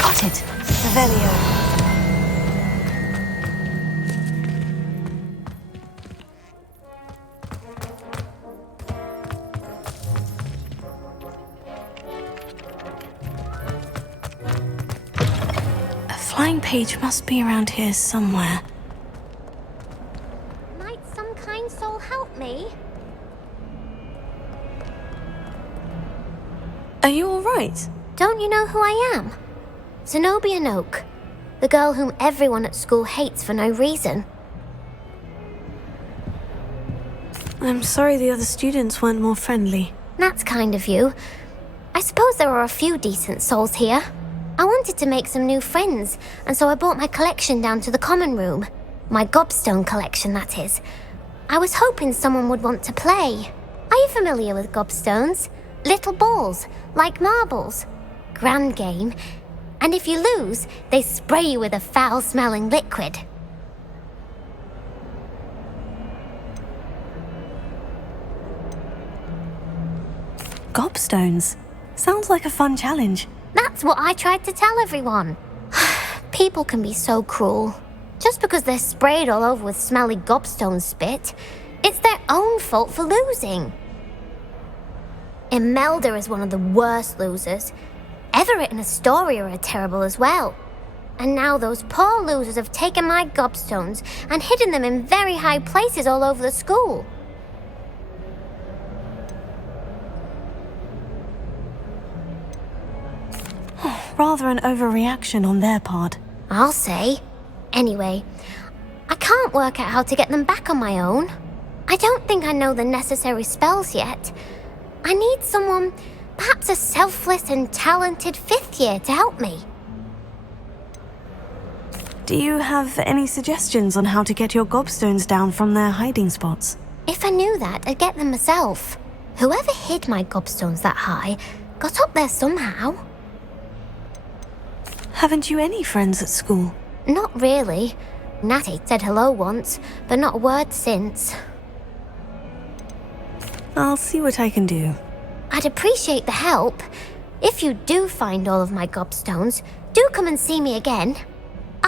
Got it. Revelio. A flying page must be around here somewhere. Might some kind soul help me? Are you all right? Don't you know who I am? Zenobia Noak, the girl whom everyone at school hates for no reason. I'm sorry the other students weren't more friendly. That's kind of you. I suppose there are a few decent souls here. I wanted to make some new friends, and so I brought my collection down to the common room. My gobstone collection, that is. I was hoping someone would want to play. Are you familiar with gobstones? Little balls, like marbles. Grand game. And if you lose, they spray you with a foul-smelling liquid. Gobstones? Sounds like a fun challenge. That's what I tried to tell everyone. People can be so cruel. Just because they're sprayed all over with smelly gobstone spit, it's their own fault for losing. Imelda is one of the worst losers. Everett and Astoria are terrible as well. And now those poor losers have taken my gobstones and hidden them in very high places all over the school. Rather an overreaction on their part. I'll say. Anyway, I can't work out how to get them back on my own. I don't think I know the necessary spells yet. I need someone, perhaps a selfless and talented fifth year to help me. Do you have any suggestions on how to get your gobstones down from their hiding spots? If I knew that, I'd get them myself. Whoever hid my gobstones that high got up there somehow. Haven't you any friends at school? Not really. Natty said hello once, but not a word since. I'll see what I can do. I'd appreciate the help. If you do find all of my gobstones, do come and see me again.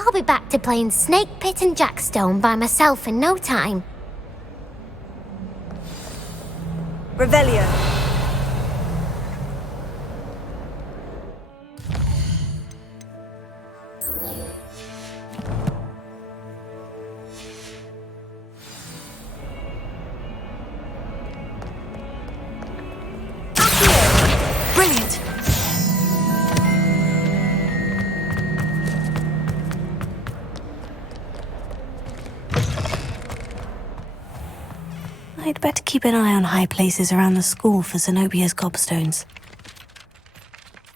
I'll be back to playing Snake Pit and Jackstone by myself in no time. Revelio. Brilliant! I'd better keep an eye on high places around the school for Zenobia's gobstones.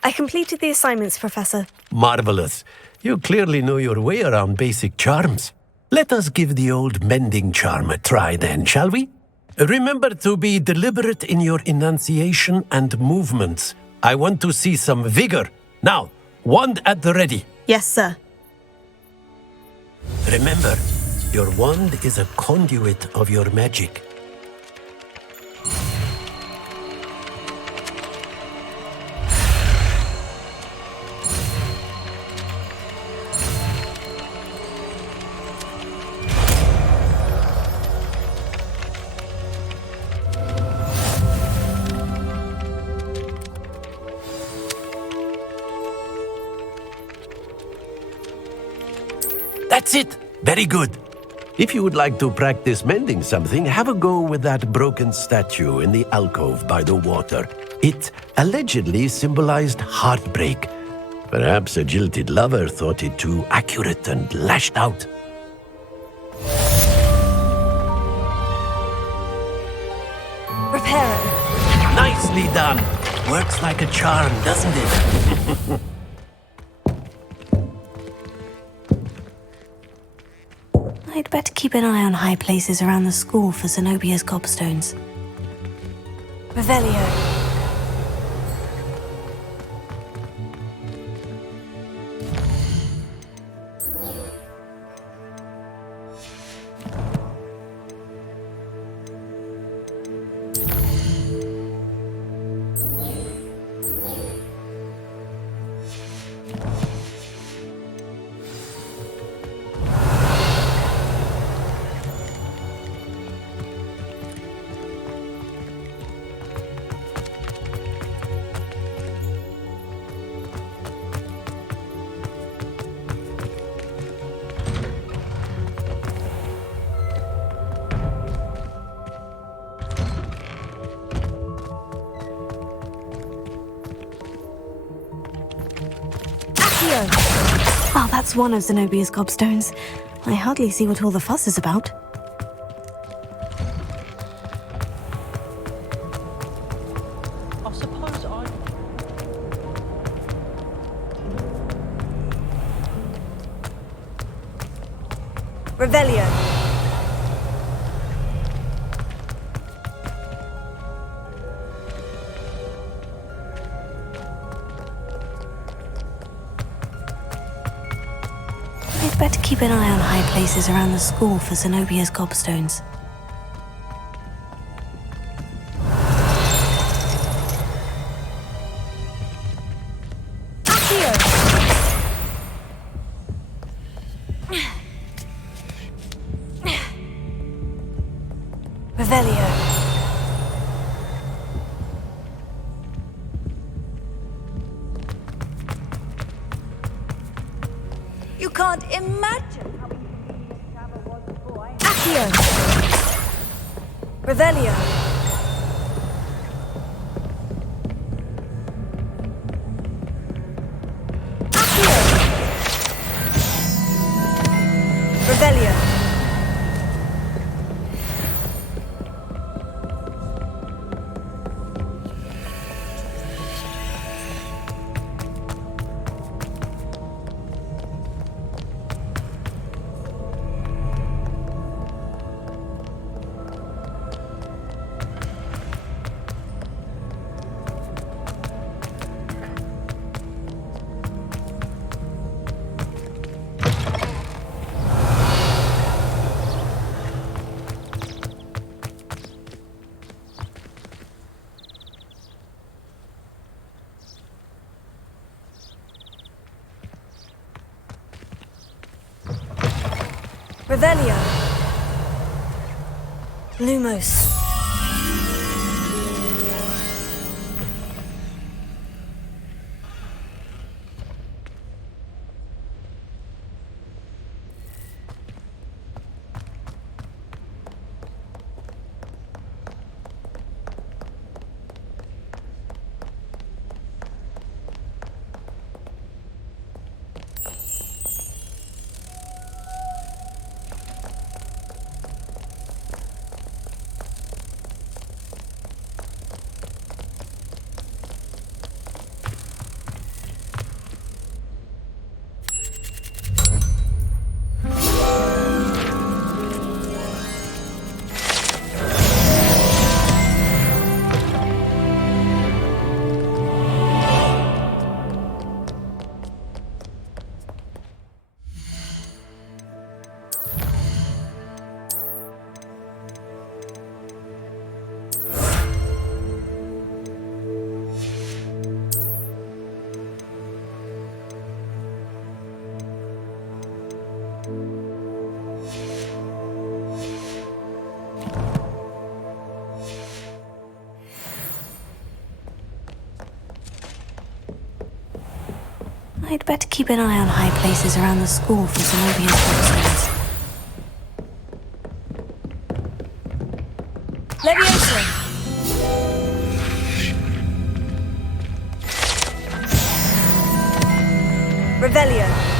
I completed the assignments, Professor. Marvelous. You clearly know your way around basic charms. Let us give the old mending charm a try then, shall we? Remember to be deliberate in your enunciation and movements. I want to see some vigor. Now, wand at the ready. Yes, sir. Remember, your wand is a conduit of your magic. That's it! Very good. If you would like to practice mending something, have a go with that broken statue in the alcove by the water. It allegedly symbolized heartbreak. Perhaps a jilted lover thought it too accurate and lashed out. Reparo. Nicely done. Works like a charm, doesn't it? I'd better keep an eye on high places around the school for Zenobia's gobstones. Revelio. Oh, that's one of Zenobia's gobstones. I hardly see what all the fuss is about. I suppose I... Revelio. I'd better keep an eye on high places around the school for Zenobia's gobstones. Revelio. You can't imagine how inconvenient travel was before I... Accio. Revelio. Revelio. Revelio. Lumos. I'd better keep an eye on high places around the school for Zenobia's gobstones. Leviosa. Revelio.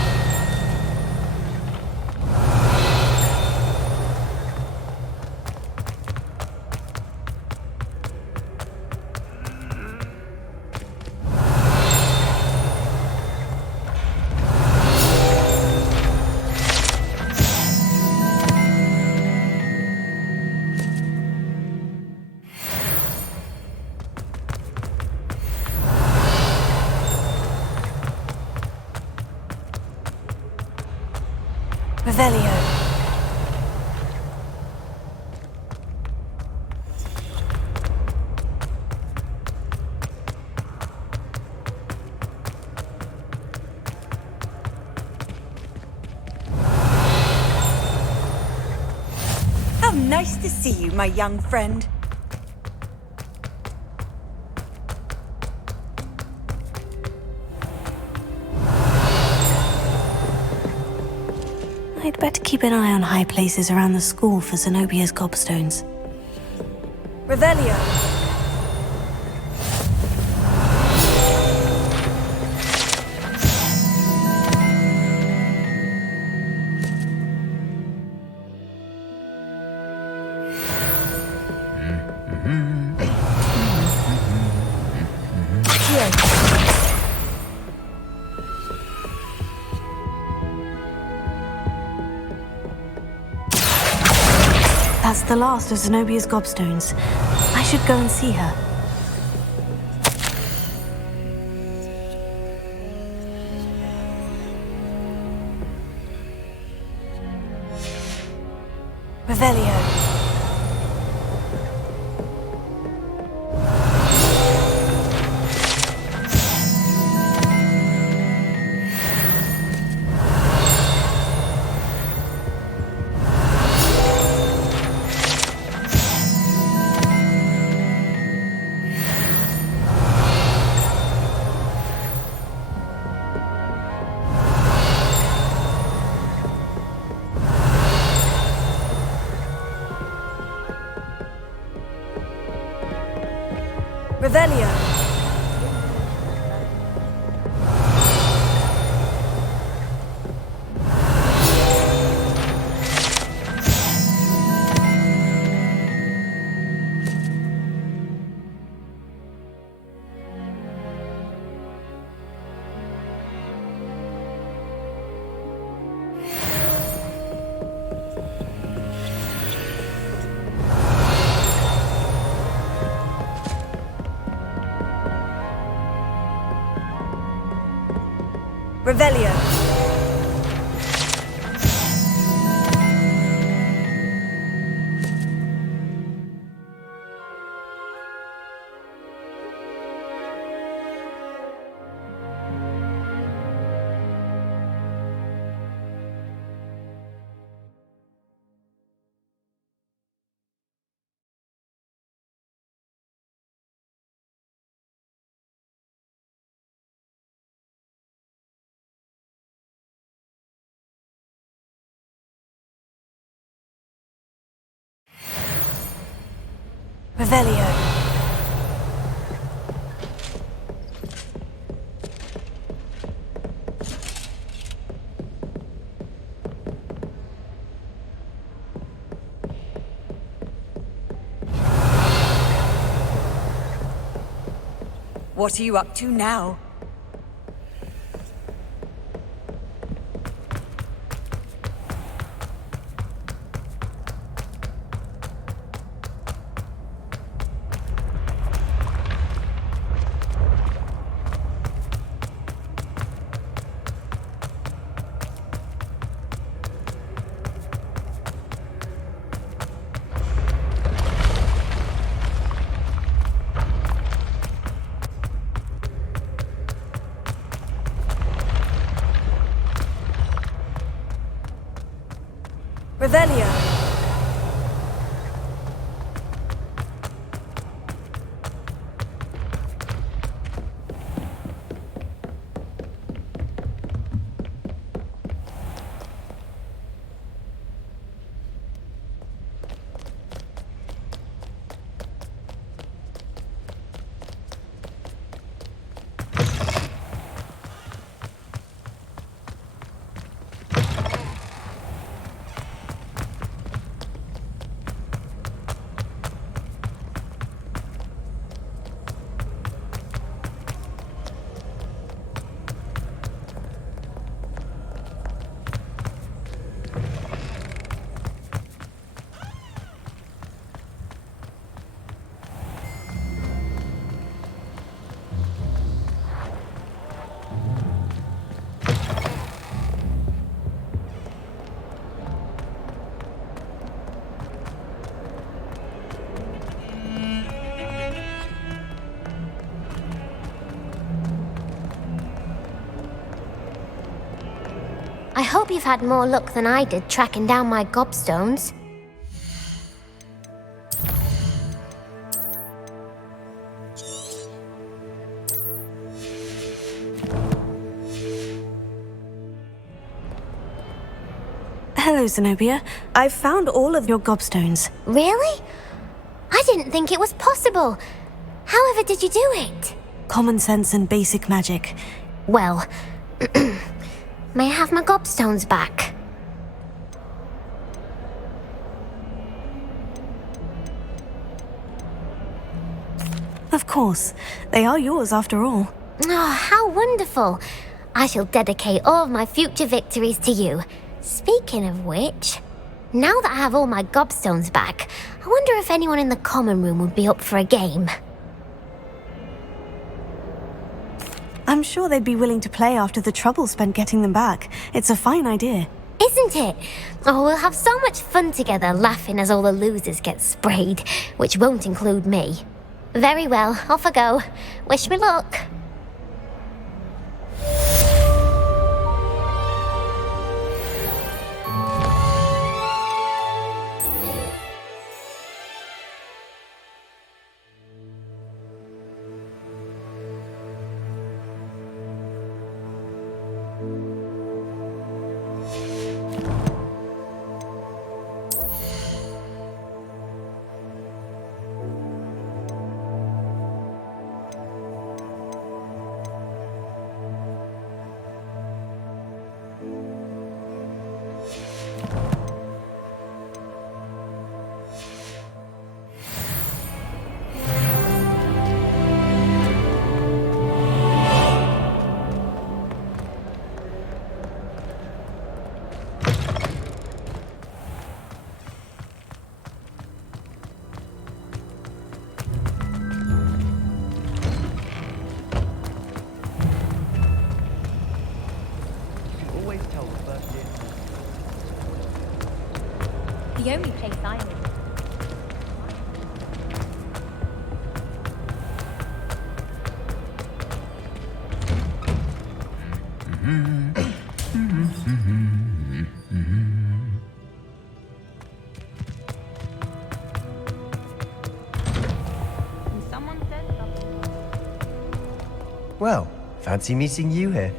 Revelio. How nice to see you, my young friend. I'd better keep an eye on high places around the school for Zenobia's gobstones. Revelio. That's the last of Zenobia's gobstones. I should go and see her. Revelio. Revelio. Revelio. Revelio. What are you up to now? Revelio. I hope you've had more luck than I did tracking down my gobstones. Hello, Zenobia. I've found all of your gobstones. Really? I didn't think it was possible. However did you do it? Common sense and basic magic. Well, may I have my gobstones back? Of course. They are yours after all. Oh, how wonderful. I shall dedicate all of my future victories to you. Speaking of which, now that I have all my gobstones back, I wonder if anyone in the common room would be up for a game. I'm sure they'd be willing to play after the trouble spent getting them back. It's a fine idea. Isn't it? Oh, we'll have so much fun together laughing as all the losers get sprayed, which won't include me. Very well, off I go. Wish me luck. The only place I live. Someone said something. Well, fancy meeting you here.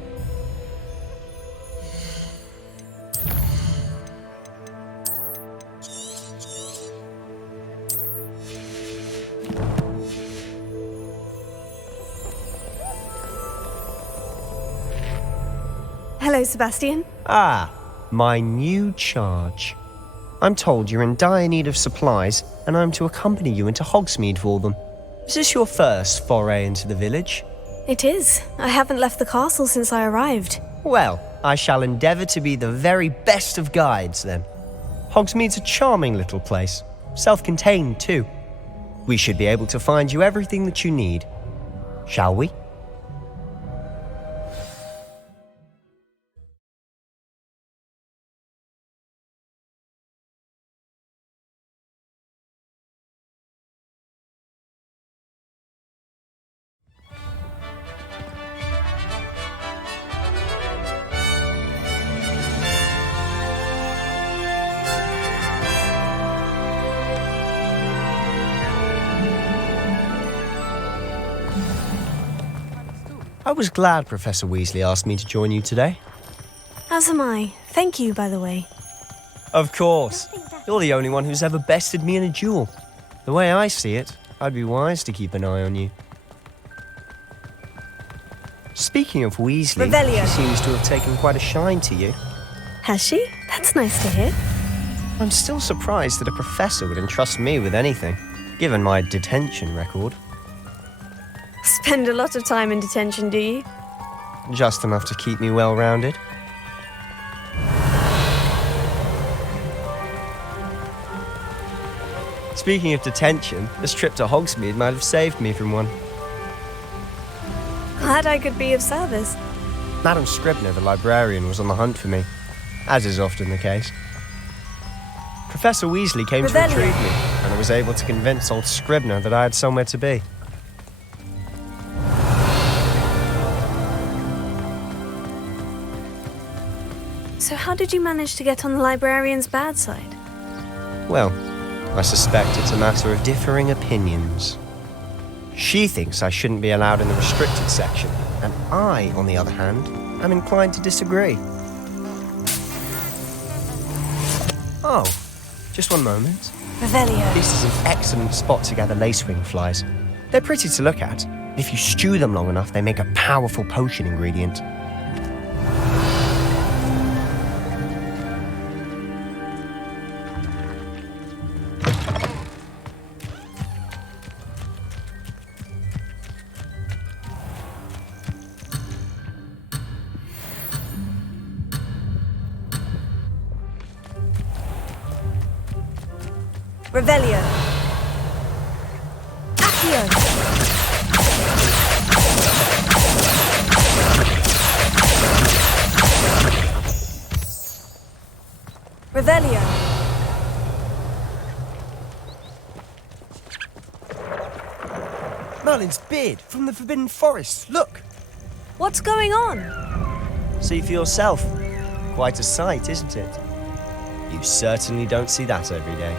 Sebastian. Ah, my new charge. I'm told you're in dire need of supplies, and I'm to accompany you into Hogsmeade for them. Is this your first foray into the village? It is. I haven't left the castle since I arrived. Well, I shall endeavour to be the very best of guides, then. Hogsmeade's a charming little place, self-contained too. We should be able to find you everything that you need. Shall we? I was glad Professor Weasley asked me to join you today. As am I. Thank you, by the way. Of course. You're the only one who's ever bested me in a duel. The way I see it, I'd be wise to keep an eye on you. Speaking of Weasley, Revelio. she seems to have taken quite a shine to you. Has she? That's nice to hear. I'm still surprised that a professor would entrust me with anything, given my detention record. Spend a lot of time in detention, do you? Just enough to keep me well-rounded. Speaking of detention, this trip to Hogsmeade might have saved me from one. Glad I could be of service. Madam Scribner, the librarian, was on the hunt for me, as is often the case. Professor Weasley came to retrieve me, and I was able to convince old Scribner that I had somewhere to be. So how did you manage to get on the librarian's bad side? Well, I suspect it's a matter of differing opinions. She thinks I shouldn't be allowed in the restricted section, and I, on the other hand, am inclined to disagree. Oh, just one moment. Revelio. This is an excellent spot to gather lacewing flies. They're pretty to look at. If you stew them long enough, they make a powerful potion ingredient. Revelio. Accio. Revelio. Merlin's beard from the Forbidden Forest, look! What's going on? See for yourself. Quite a sight, isn't it? You certainly don't see that every day.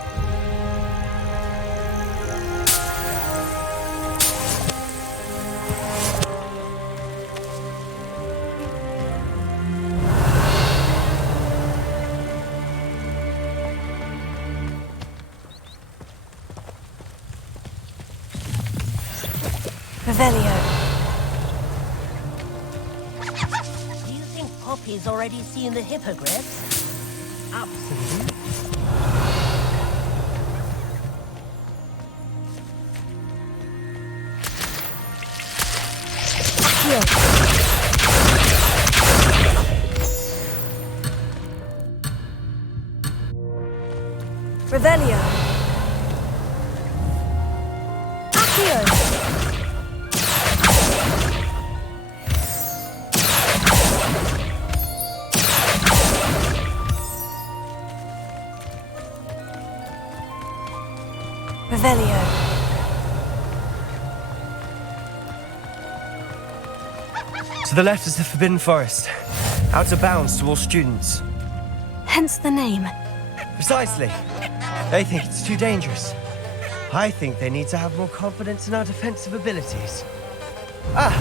Revelio. Do you think Poppy's already seen the hippogriffs? Absolutely. Revelio. Accio. Revelio. To the left is the Forbidden Forest. Out of bounds to all students. Hence the name. Precisely. They think it's too dangerous. I think they need to have more confidence in our defensive abilities. Ah!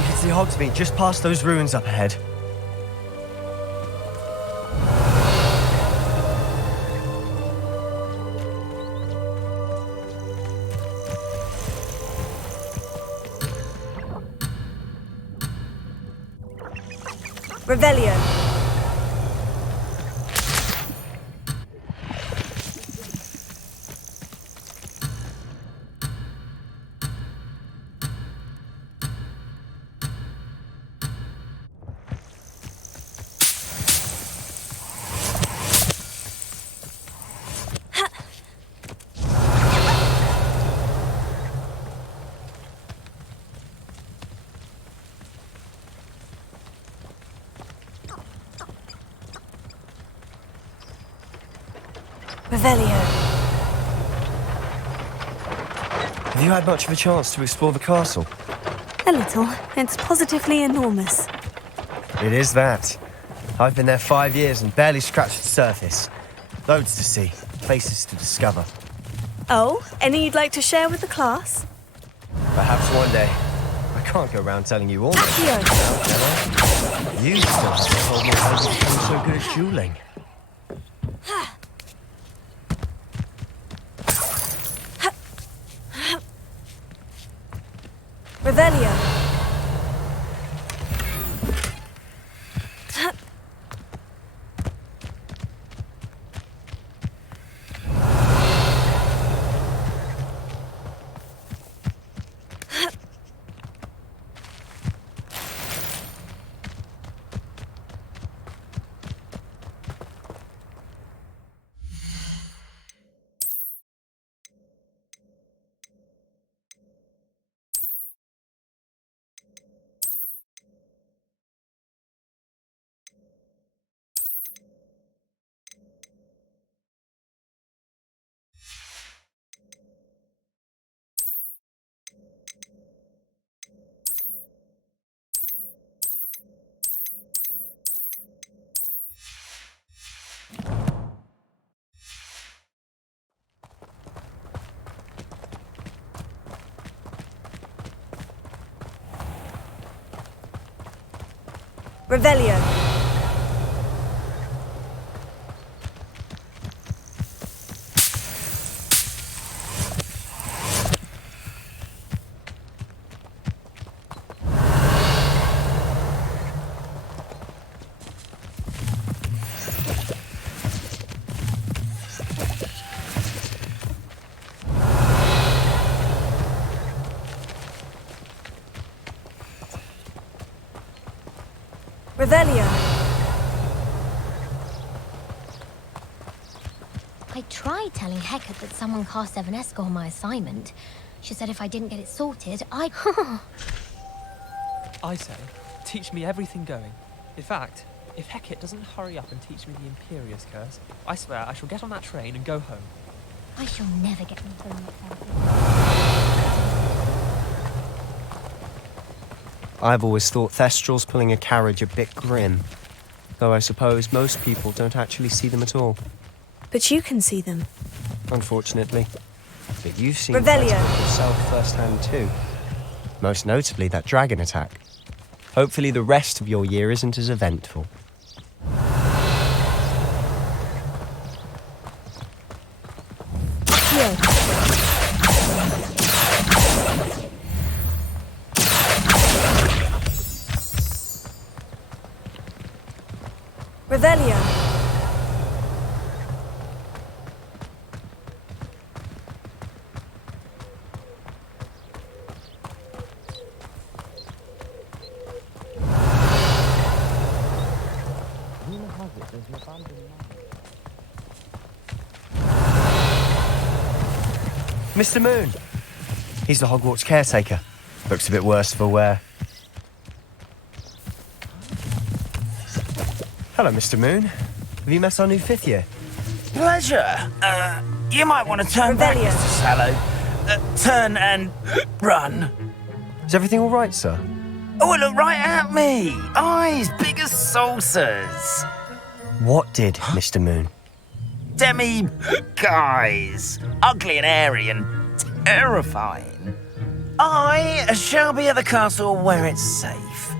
You can see Hogsmeade just past those ruins up ahead. Revelio. Revelio. Have you had much of a chance to explore the castle? A little. It's positively enormous. It is that. I've been there 5 years and barely scratched the surface. Loads to see, places to discover. Oh, any you'd like to share with the class? Perhaps one day. I can't go around telling you all this Accio. now, can I? You still haven't told me how you became so good at dueling. Revelio. Revelio. Revelio. I tried telling Hecate that someone cast Evanesco on my assignment. She said if I didn't get it sorted, I say, teach me everything going. In fact, if Hecate doesn't hurry up and teach me the Imperious Curse, I swear I shall get on that train and go home. I shall never get them home. I've always thought Thestrals pulling a carriage a bit grim. Though I suppose most people don't actually see them at all. But you can see them. Unfortunately. But you've seen Revelio. it yourself firsthand too. Most notably that dragon attack. Hopefully the rest of your year isn't as eventful. Revelio. Mr. Moon! He's the Hogwarts caretaker. Looks a bit worse for wear. Hello, Mr. Moon. Have you met our new 5th year? Pleasure. You might want to turn back, Mr. Sallow. Turn and run. Is everything all right, sir? Oh, look right at me. Eyes big as saucers. What did, Mr. Moon? Guys. Ugly and airy and terrifying. I shall be at the castle where it's safe.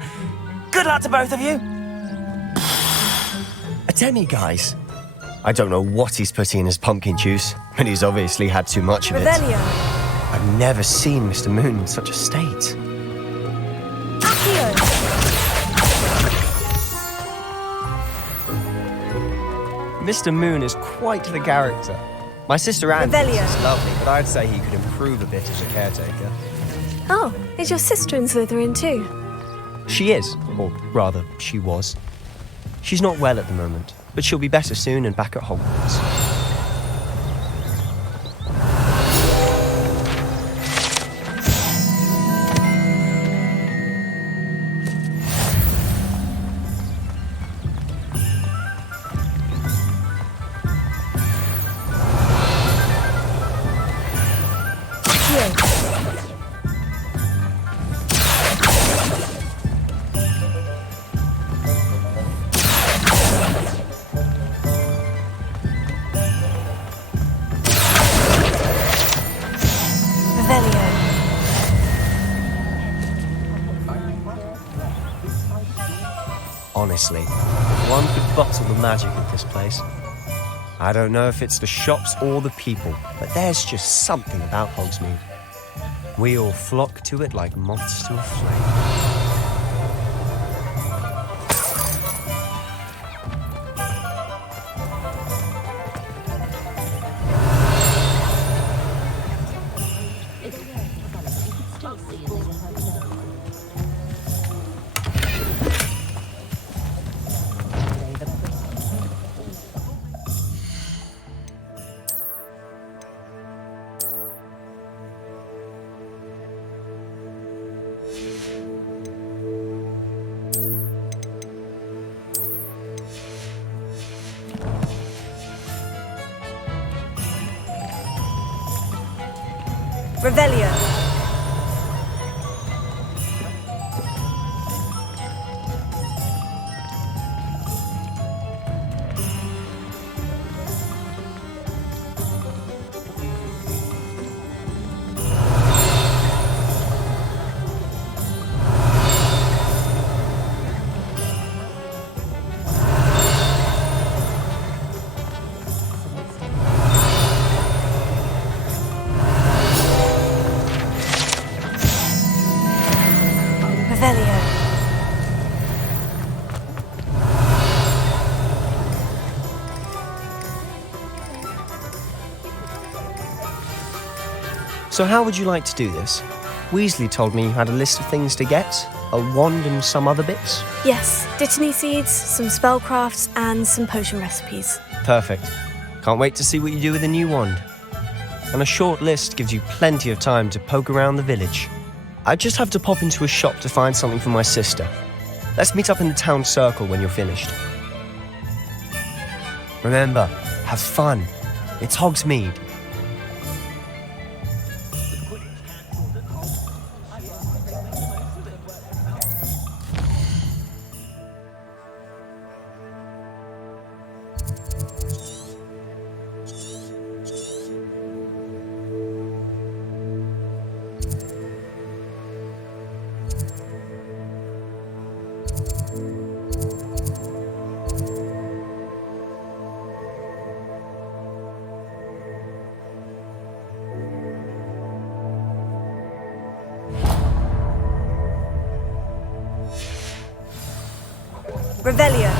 Good luck to both of you. A demi-guise? I don't know what he's putting in his pumpkin juice, but he's obviously had too much of it. Revelio. I've never seen Mr. Moon in such a state. Accio. Mr. Moon is quite the character. My sister Anne is lovely, but I'd say he could improve a bit as a caretaker. Oh, is your sister in Slytherin too? She is, or rather, she was. She's not well at the moment, but she'll be better soon and back at Hogwarts. Honestly, one could bottle the magic of this place. I don't know if it's the shops or the people, but there's just something about Hogsmeade. We all flock to it like moths to a flame. Revelio. So how would you like to do this? Weasley told me you had a list of things to get, a wand and some other bits. Yes, dittany seeds, some spellcrafts, and some potion recipes. Perfect. Can't wait to see what you do with the new wand. And a short list gives you plenty of time to poke around the village. I just have to pop into a shop to find something for my sister. Let's meet up in the town circle when you're finished. Remember, have fun. It's Hogsmeade. Revelio.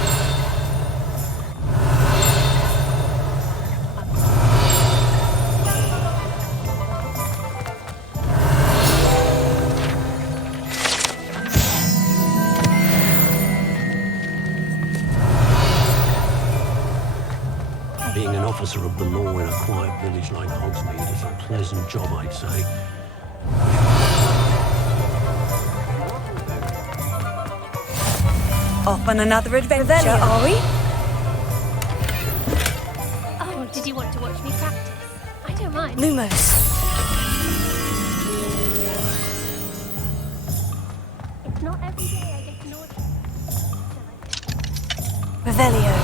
Being an officer of the law in a quiet village like Hogsmeade is a pleasant job, I'd say. Off on another adventure, are we? Oh, did you want to watch me practice? I don't mind. Lumos. It's not every day I get an order. Revelio.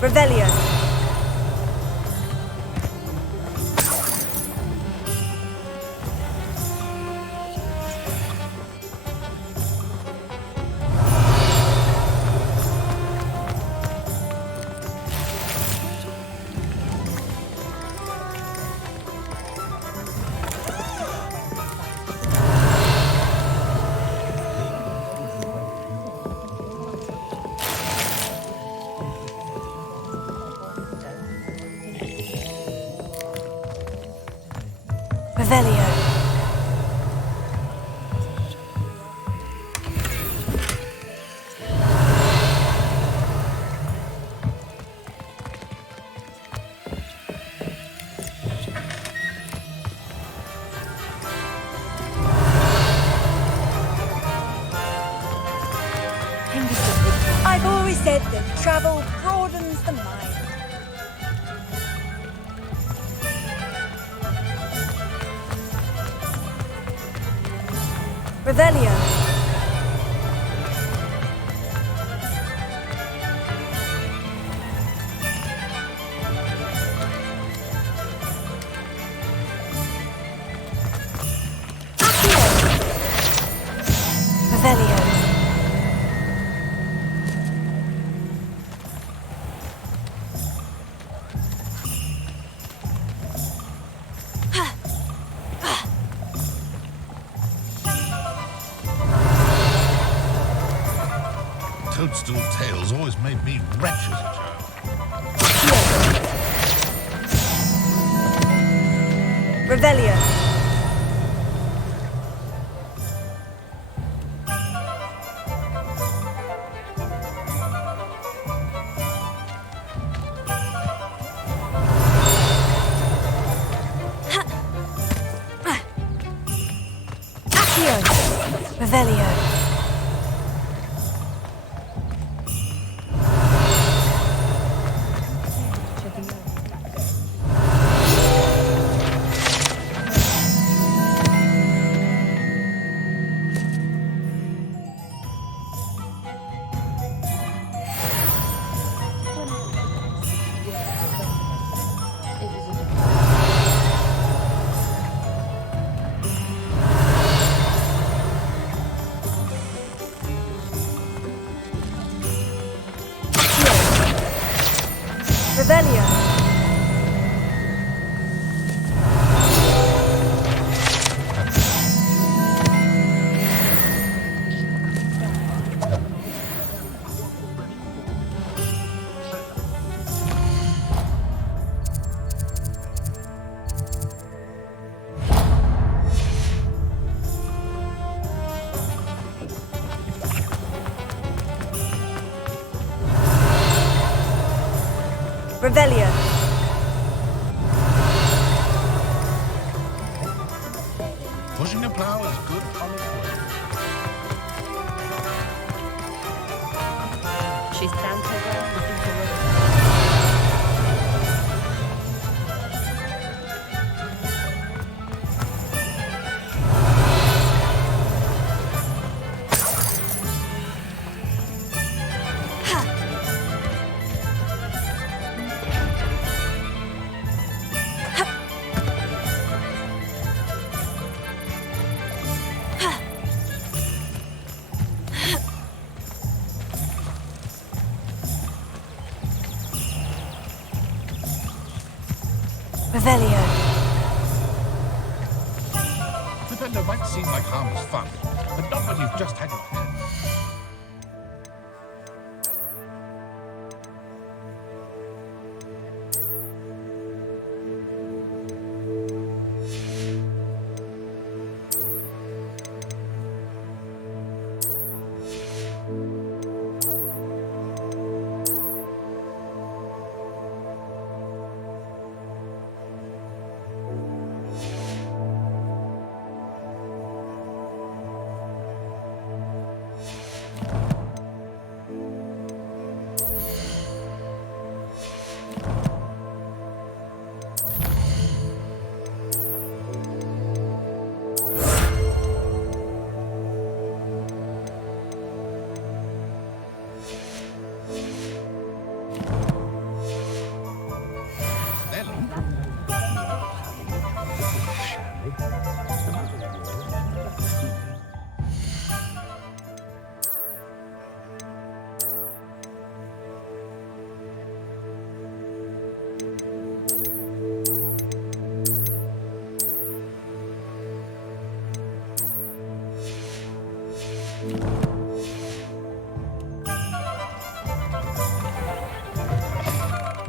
Revelio. Revelio. travel broadens the mind. Revelio. Revelio. Toadstool tales always made me wretched as a child. Revelio. Revelio. Revelio. Revelio. Pushing a plow is good honest work. She's down to the ground, looking for wood. Revelio. Defender might seem like harmless fun, but not when you've just had your hand.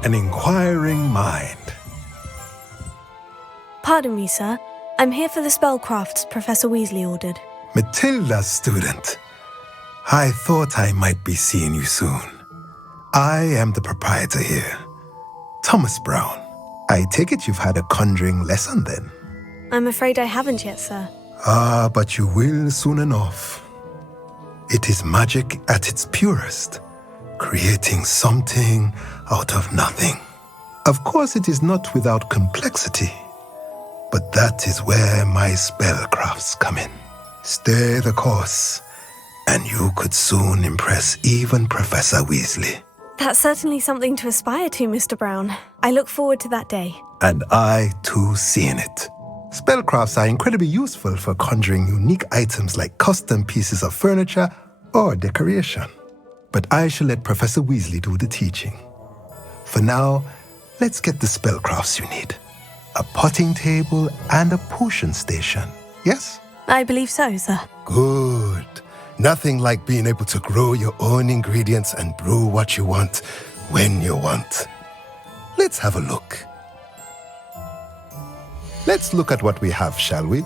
An inquiring mind. Pardon me, sir. I'm here for the spellcrafts Professor Weasley ordered. Matilda's student. I thought I might be seeing you soon. I am the proprietor here, Thomas Brown. I take it you've had a conjuring lesson then? I'm afraid I haven't yet, sir. Ah, but you will soon enough. It is magic at its purest. creating something out of nothing. Of course, it is not without complexity, but that is where my spellcrafts come in. Stay the course, and you could soon impress even Professor Weasley. That's certainly something to aspire to, Mr. Brown. I look forward to that day. And I, too, seeing it. Spellcrafts are incredibly useful for conjuring unique items like custom pieces of furniture or decoration. But I shall let Professor Weasley do the teaching. For now, let's get the spellcrafts you need. A potting table and a potion station, yes? I believe so, sir. Good. Nothing like being able to grow your own ingredients and brew what you want when you want. Let's have a look. Let's look at what we have, shall we?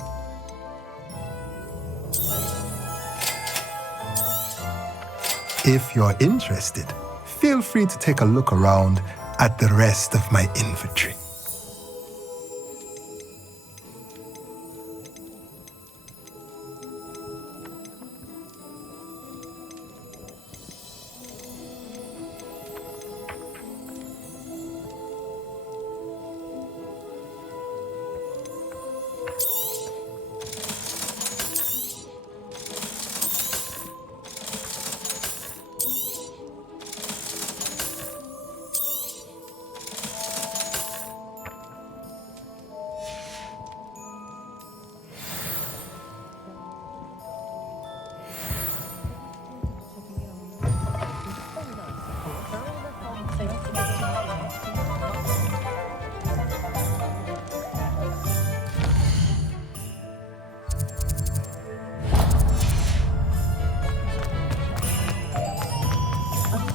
If you're interested, feel free to take a look around at the rest of my inventory.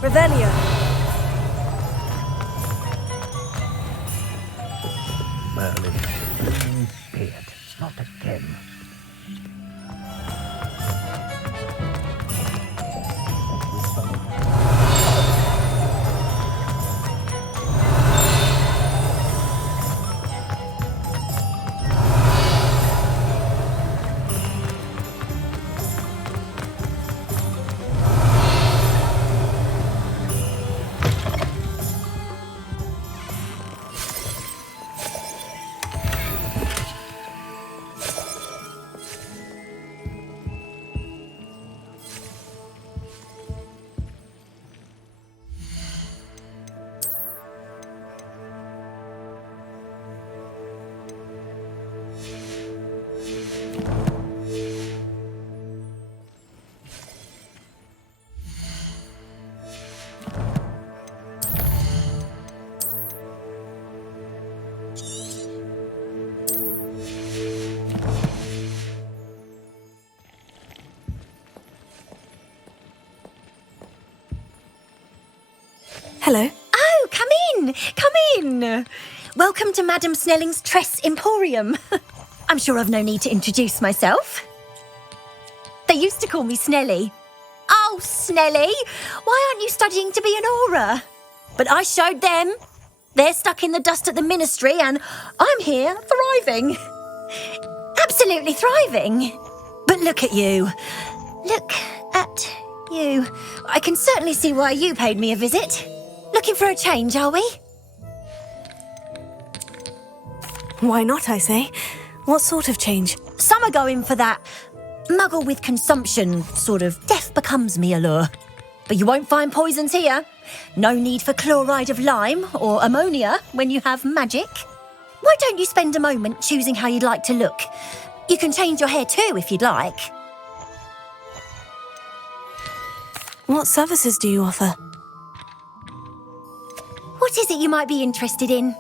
Revelio. Merlin, say it. Not again. Hello. Oh, come in! Come in! Welcome to Madame Snelling's Tress Emporium. I'm sure I've no need to introduce myself. They used to call me Snelly. Oh, Snelly! Why aren't you studying to be an aura? But I showed them. They're stuck in the dust at the ministry and I'm here thriving. Absolutely thriving. But look at you. Look at you. I can certainly see why you paid me a visit. Looking for a change, are we? Why not, I say? What sort of change? Some are going for that muggle with consumption, sort of death becomes me allure. But you won't find poisons here. No need for chloride of lime or ammonia when you have magic. Why don't you spend a moment choosing how you'd like to look? You can change your hair too if you'd like. What services do you offer? What is it you might be interested in?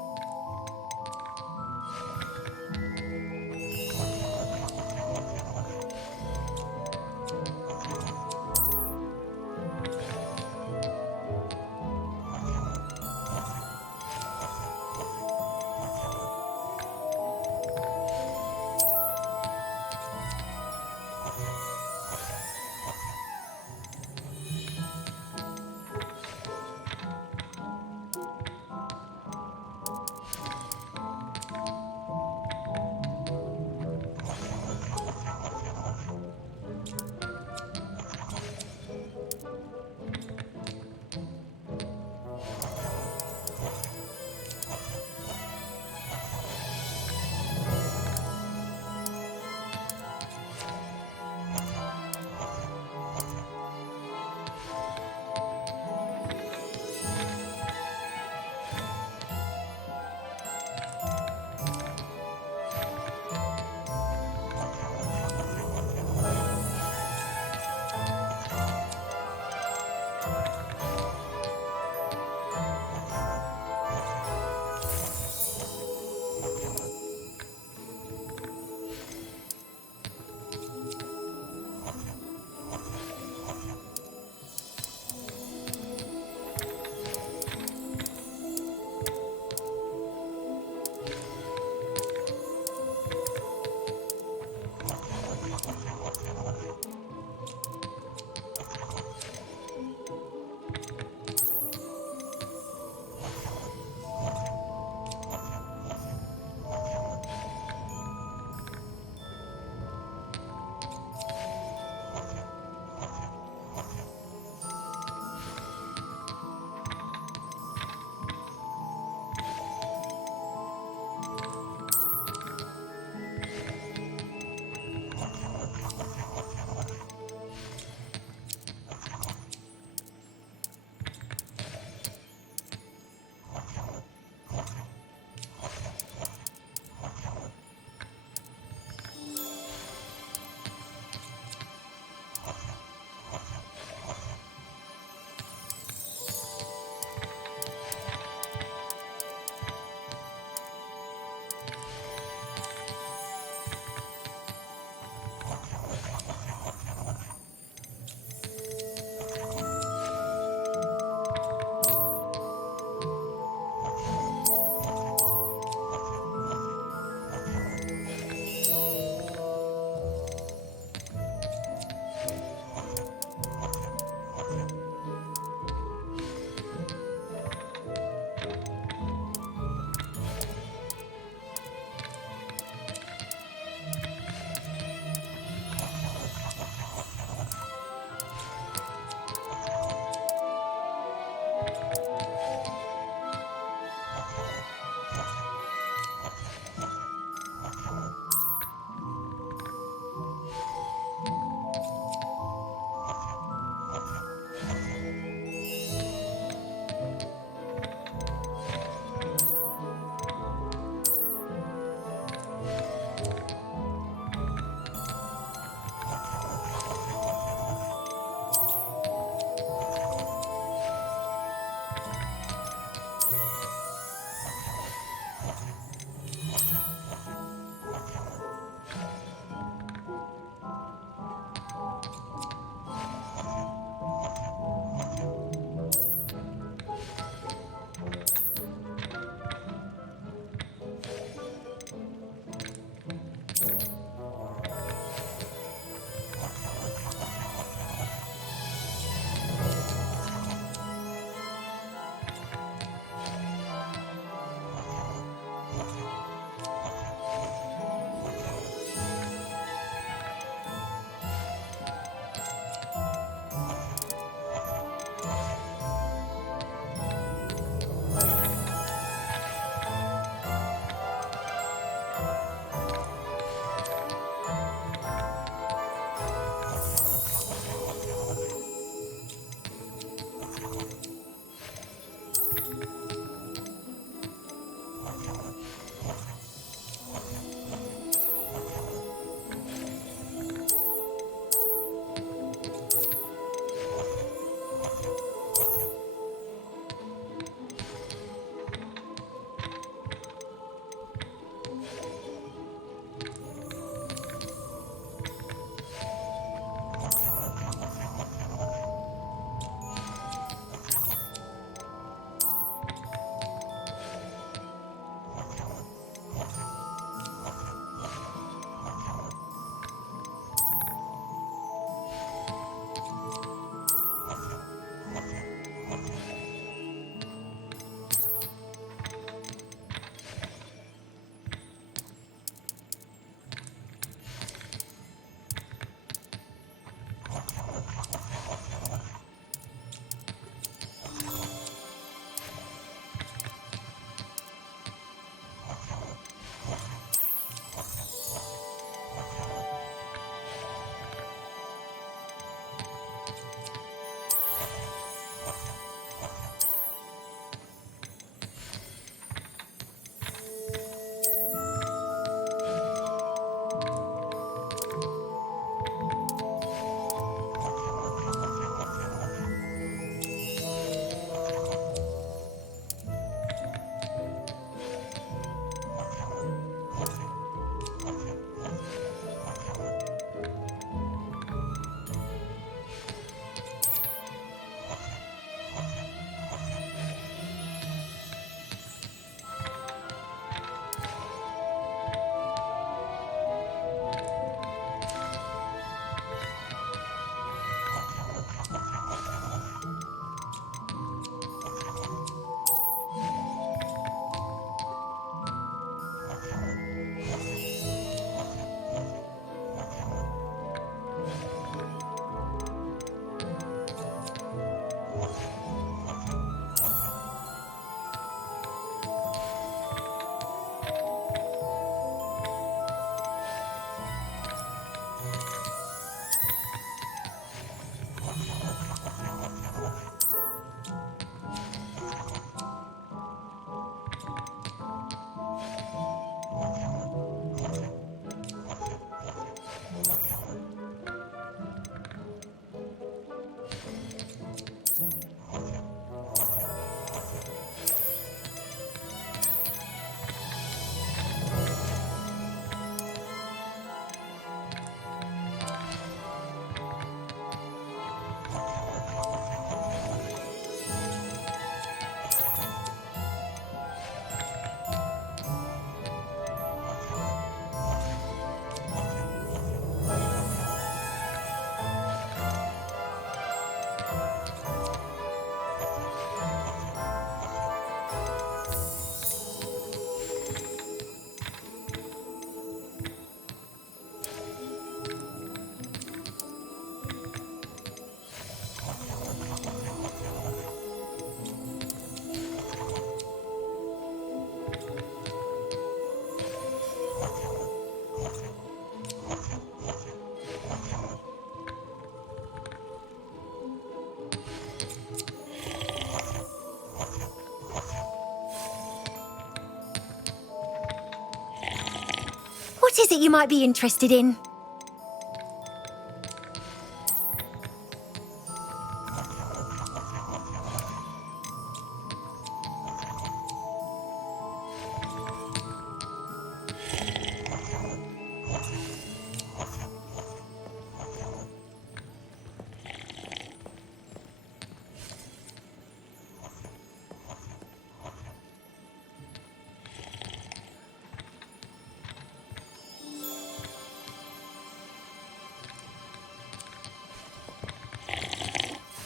What is it you might be interested in?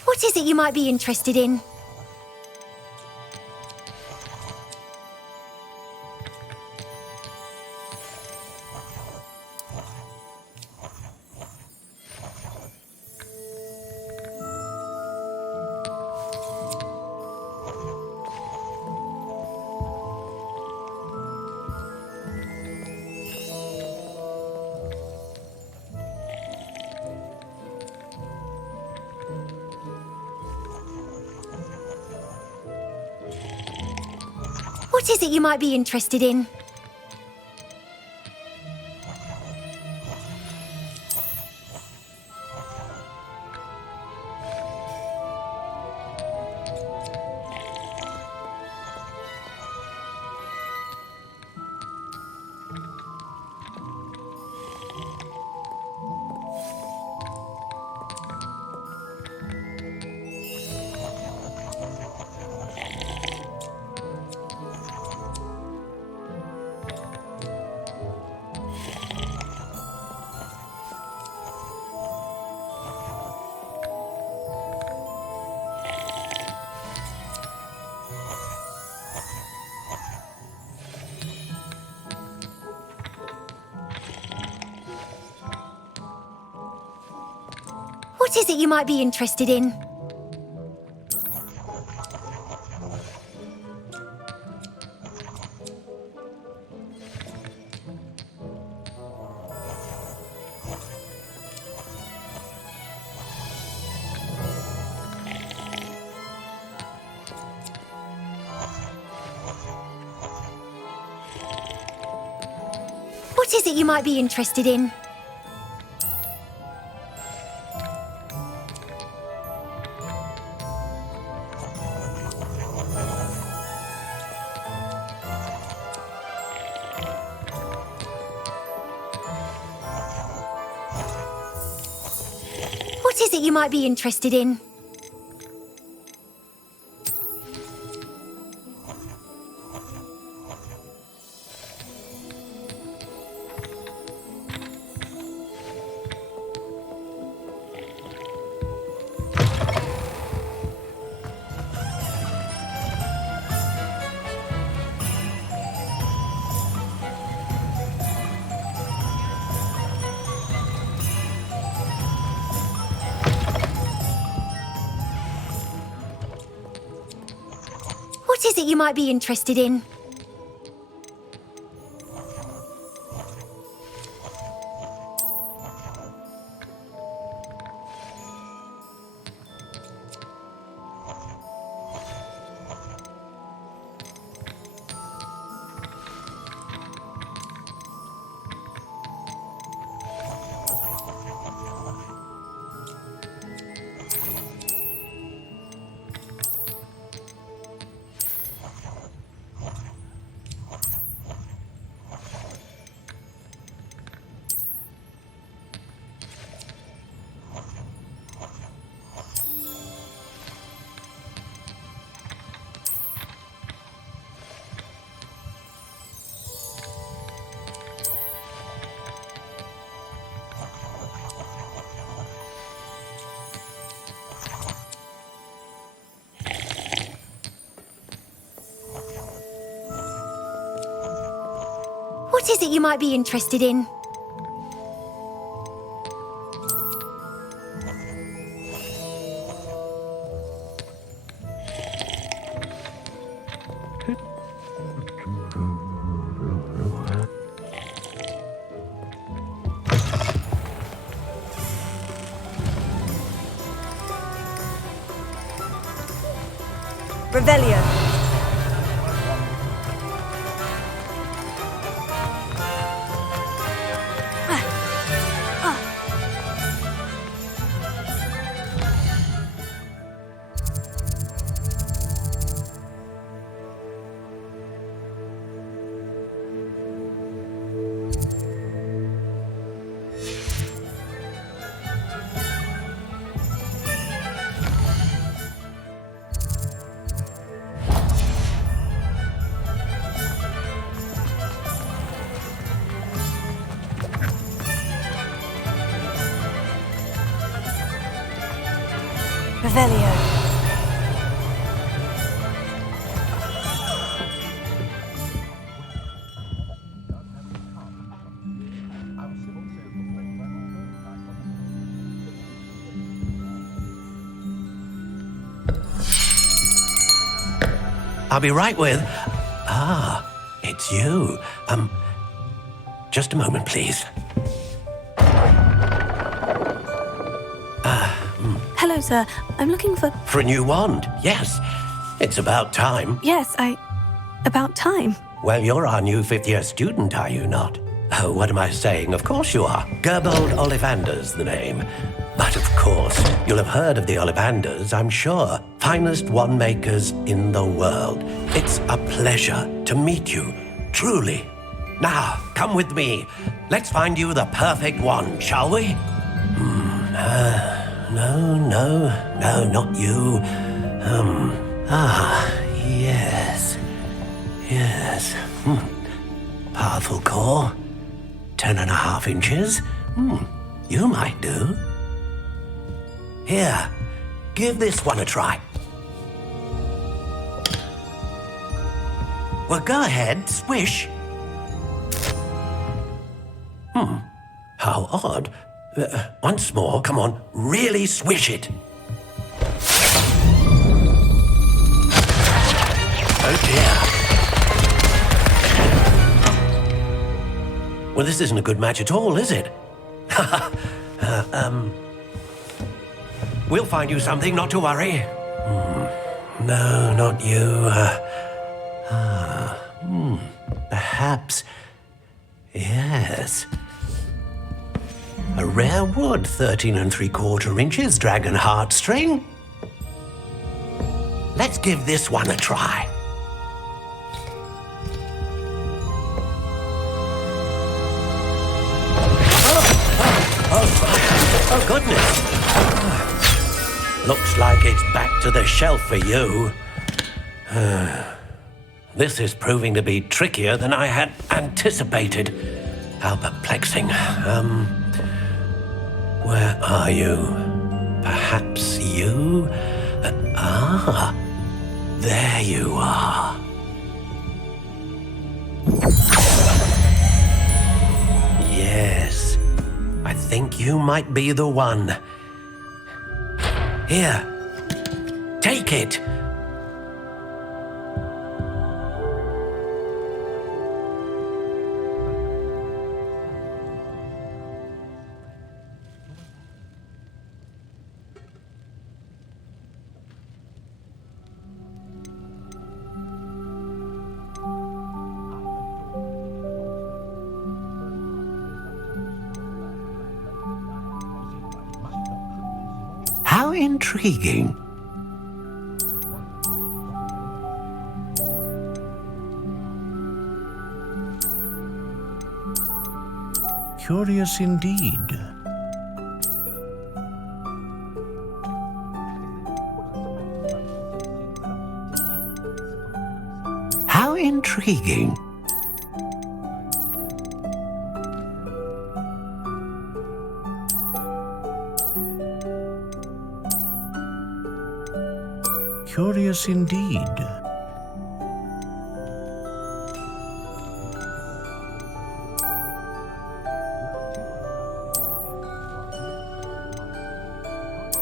What is it you might be interested in? What is it you might be interested in? What is it you might be interested in? What is it you might be interested in? What is it you might be interested in? What is it you might be interested in? What is it you might be interested in? Revelio. Revelio. I'll be right with... Ah, it's you. Just a moment, please. Hello, sir. I'm looking for... For a new wand, yes. It's about time. Yes, about time. Well, you're our new fifth-year student, are you not? Oh, what am I saying? Of course you are. Gerbold Ollivander's the name. But of course, you'll have heard of the Ollivanders, I'm sure. Finest wand makers in the world. It's a pleasure to meet you, truly. Now, come with me. Let's find you the perfect wand, shall we? No, not you. Yes. Powerful core. 10.5 inches. You might do. Here, give this one a try. Well, go ahead, swish. How odd. Once more, come on, really swish it. Oh dear. Well, this isn't a good match at all, is it? We'll find you something, not to worry. No, not you. Perhaps. Yes. A rare wood, 13 3/4 inches, dragon heartstring. Let's give this one a try. Oh, goodness. Looks like it's back to the shelf for you. This is proving to be trickier than I had anticipated. How perplexing. Where are you? Perhaps you? There you are. Yes, I think you might be the one. Here, take it. How intriguing. Curious indeed. How intriguing. Curious indeed.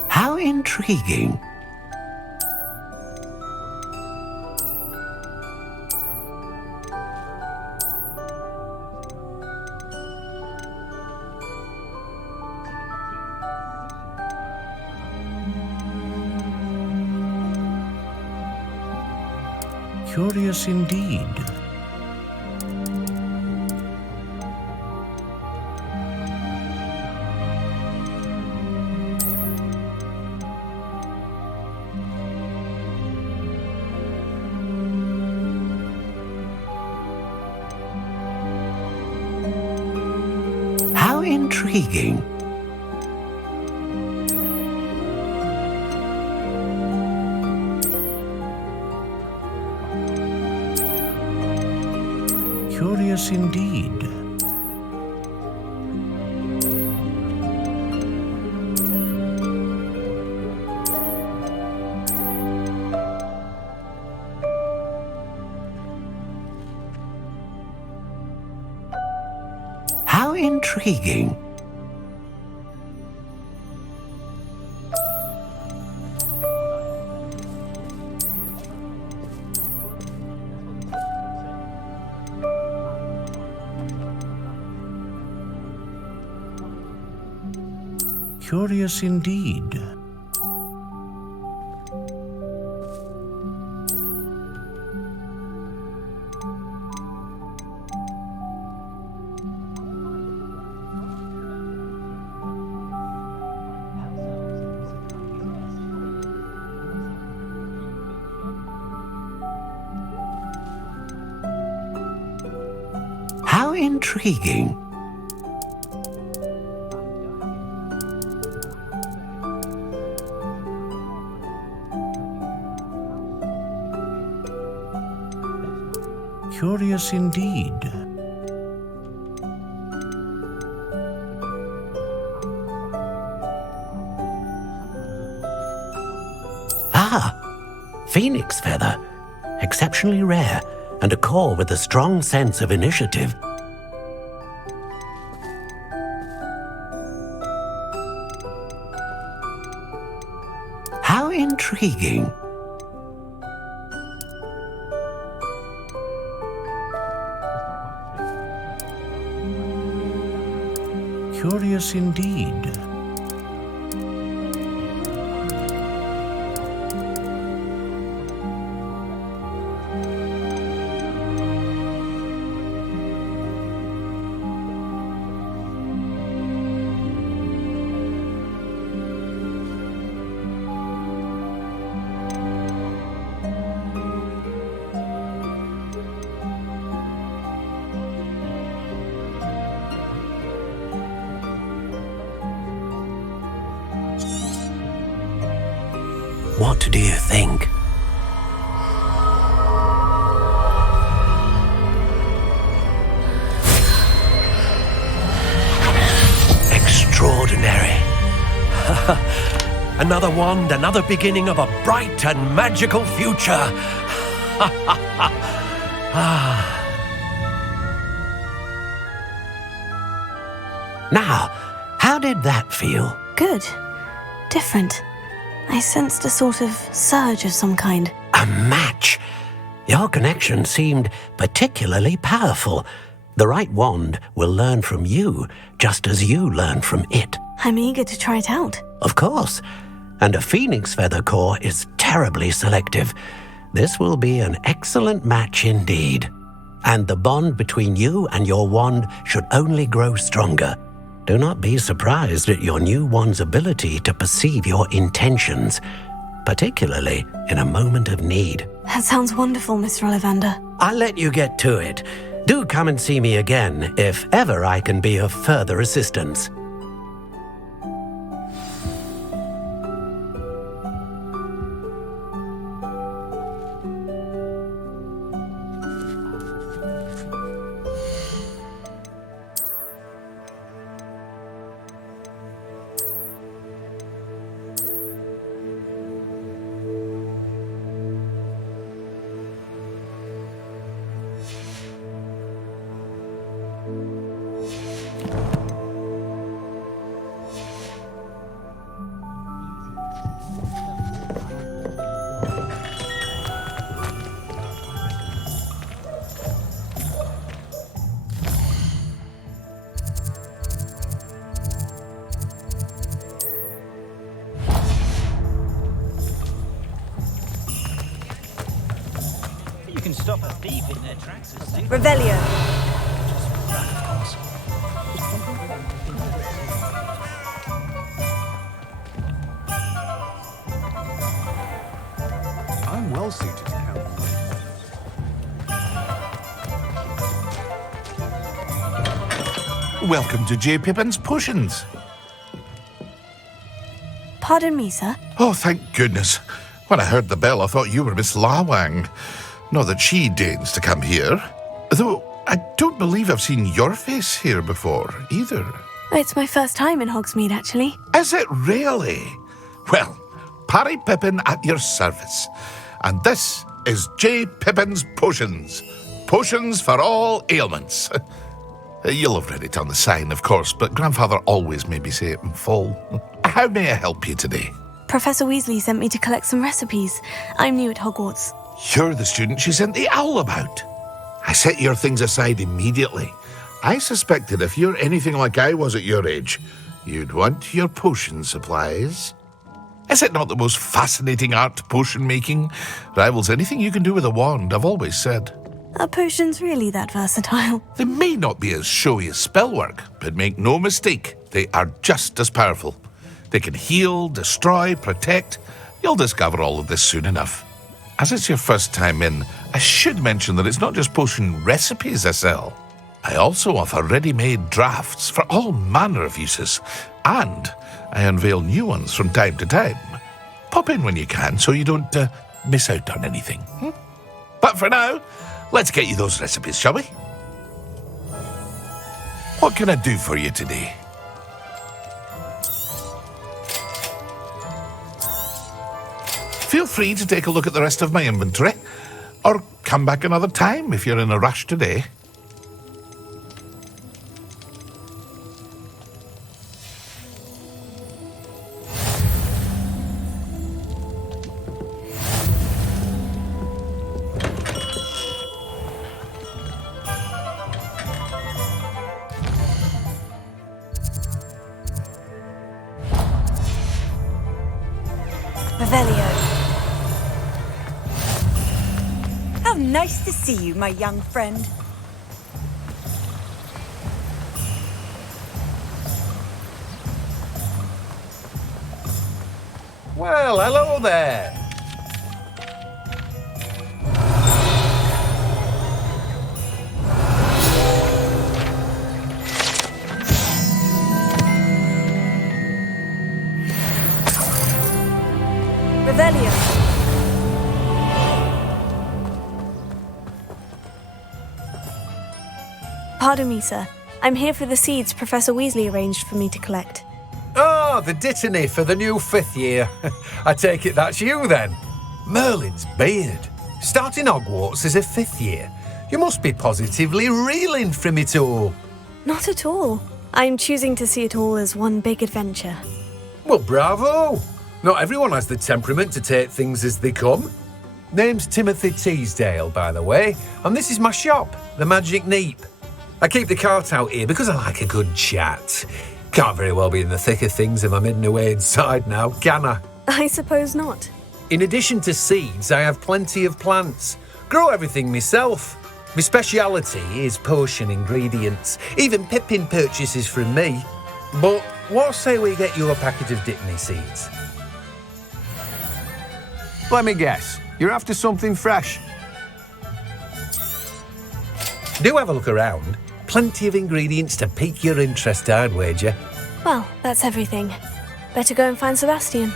How intriguing. Curious indeed. How intriguing. Curious indeed. How intriguing. Curious indeed. How intriguing. Curious indeed. Ah, phoenix feather. Exceptionally rare, and a core with a strong sense of initiative. How intriguing. Curious indeed. What do you think? Extraordinary. Another wand, another beginning of a bright and magical future. Now, how did that feel? Good. Different. I sensed a sort of surge of some kind. A match. Your connection seemed particularly powerful. The right wand will learn from you, just as you learn from it. I'm eager to try it out. Of course. And a phoenix feather core is terribly selective. This will be an excellent match indeed. And the bond between you and your wand should only grow stronger. Do not be surprised at your new wand's ability to perceive your intentions, particularly in a moment of need. That sounds wonderful, Mr. Ollivander. I'll let you get to it. Do come and see me again if ever I can be of further assistance. You can stop a thief in their tracks. Revelio. I'm well suited to count. Welcome to J. Pippin's Potions. Pardon me, sir. Oh, thank goodness. When I heard the bell, I thought you were Miss Lawang. Not that she deigns to come here. Though I don't believe I've seen your face here before, either. It's my first time in Hogsmeade, actually. Is it really? Well, Parry Pippin at your service. And this is J. Pippin's Potions. Potions for all ailments. You'll have read it on the sign, of course, but Grandfather always made me say it in full. How may I help you today? Professor Weasley sent me to collect some recipes. I'm new at Hogwarts. You're the student she sent the owl about. I set your things aside immediately. I suspected if you're anything like I was at your age, you'd want your potion supplies. Is it not the most fascinating art, potion making? Rivals anything you can do with a wand, I've always said. Are potions really that versatile? They may not be as showy as spellwork, but make no mistake, they are just as powerful. They can heal, destroy, protect. You'll discover all of this soon enough. As it's your first time in, I should mention that it's not just potion recipes I sell. I also offer ready-made drafts for all manner of uses, and I unveil new ones from time to time. Pop in when you can so you don't miss out on anything. But for now, let's get you those recipes, shall we? What can I do for you today? Feel free to take a look at the rest of my inventory, or come back another time if you're in a rush today. How nice to see you, my young friend. Well, hello there. Revelio. Pardon me, sir. I'm here for the seeds Professor Weasley arranged for me to collect. Oh, the dittany for the new 5th year. I take it that's you then. Merlin's beard. Starting Hogwarts as a 5th year. You must be positively reeling from it all. Not at all. I'm choosing to see it all as one big adventure. Well, bravo. Not everyone has the temperament to take things as they come. Name's Timothy Teasdale, by the way, and this is my shop, the Magic Neep. I keep the cart out here because I like a good chat. Can't very well be in the thick of things if I'm hidden away inside now, can I? I suppose not. In addition to seeds, I have plenty of plants. Grow everything myself. My speciality is potion ingredients. Even Pippin purchases from me. But what say we get you a packet of Dittany seeds? Let me guess. You're after something fresh. Do have a look around. Plenty of ingredients to pique your interest, I'd wager. Well, that's everything. Better go and find Sebastian.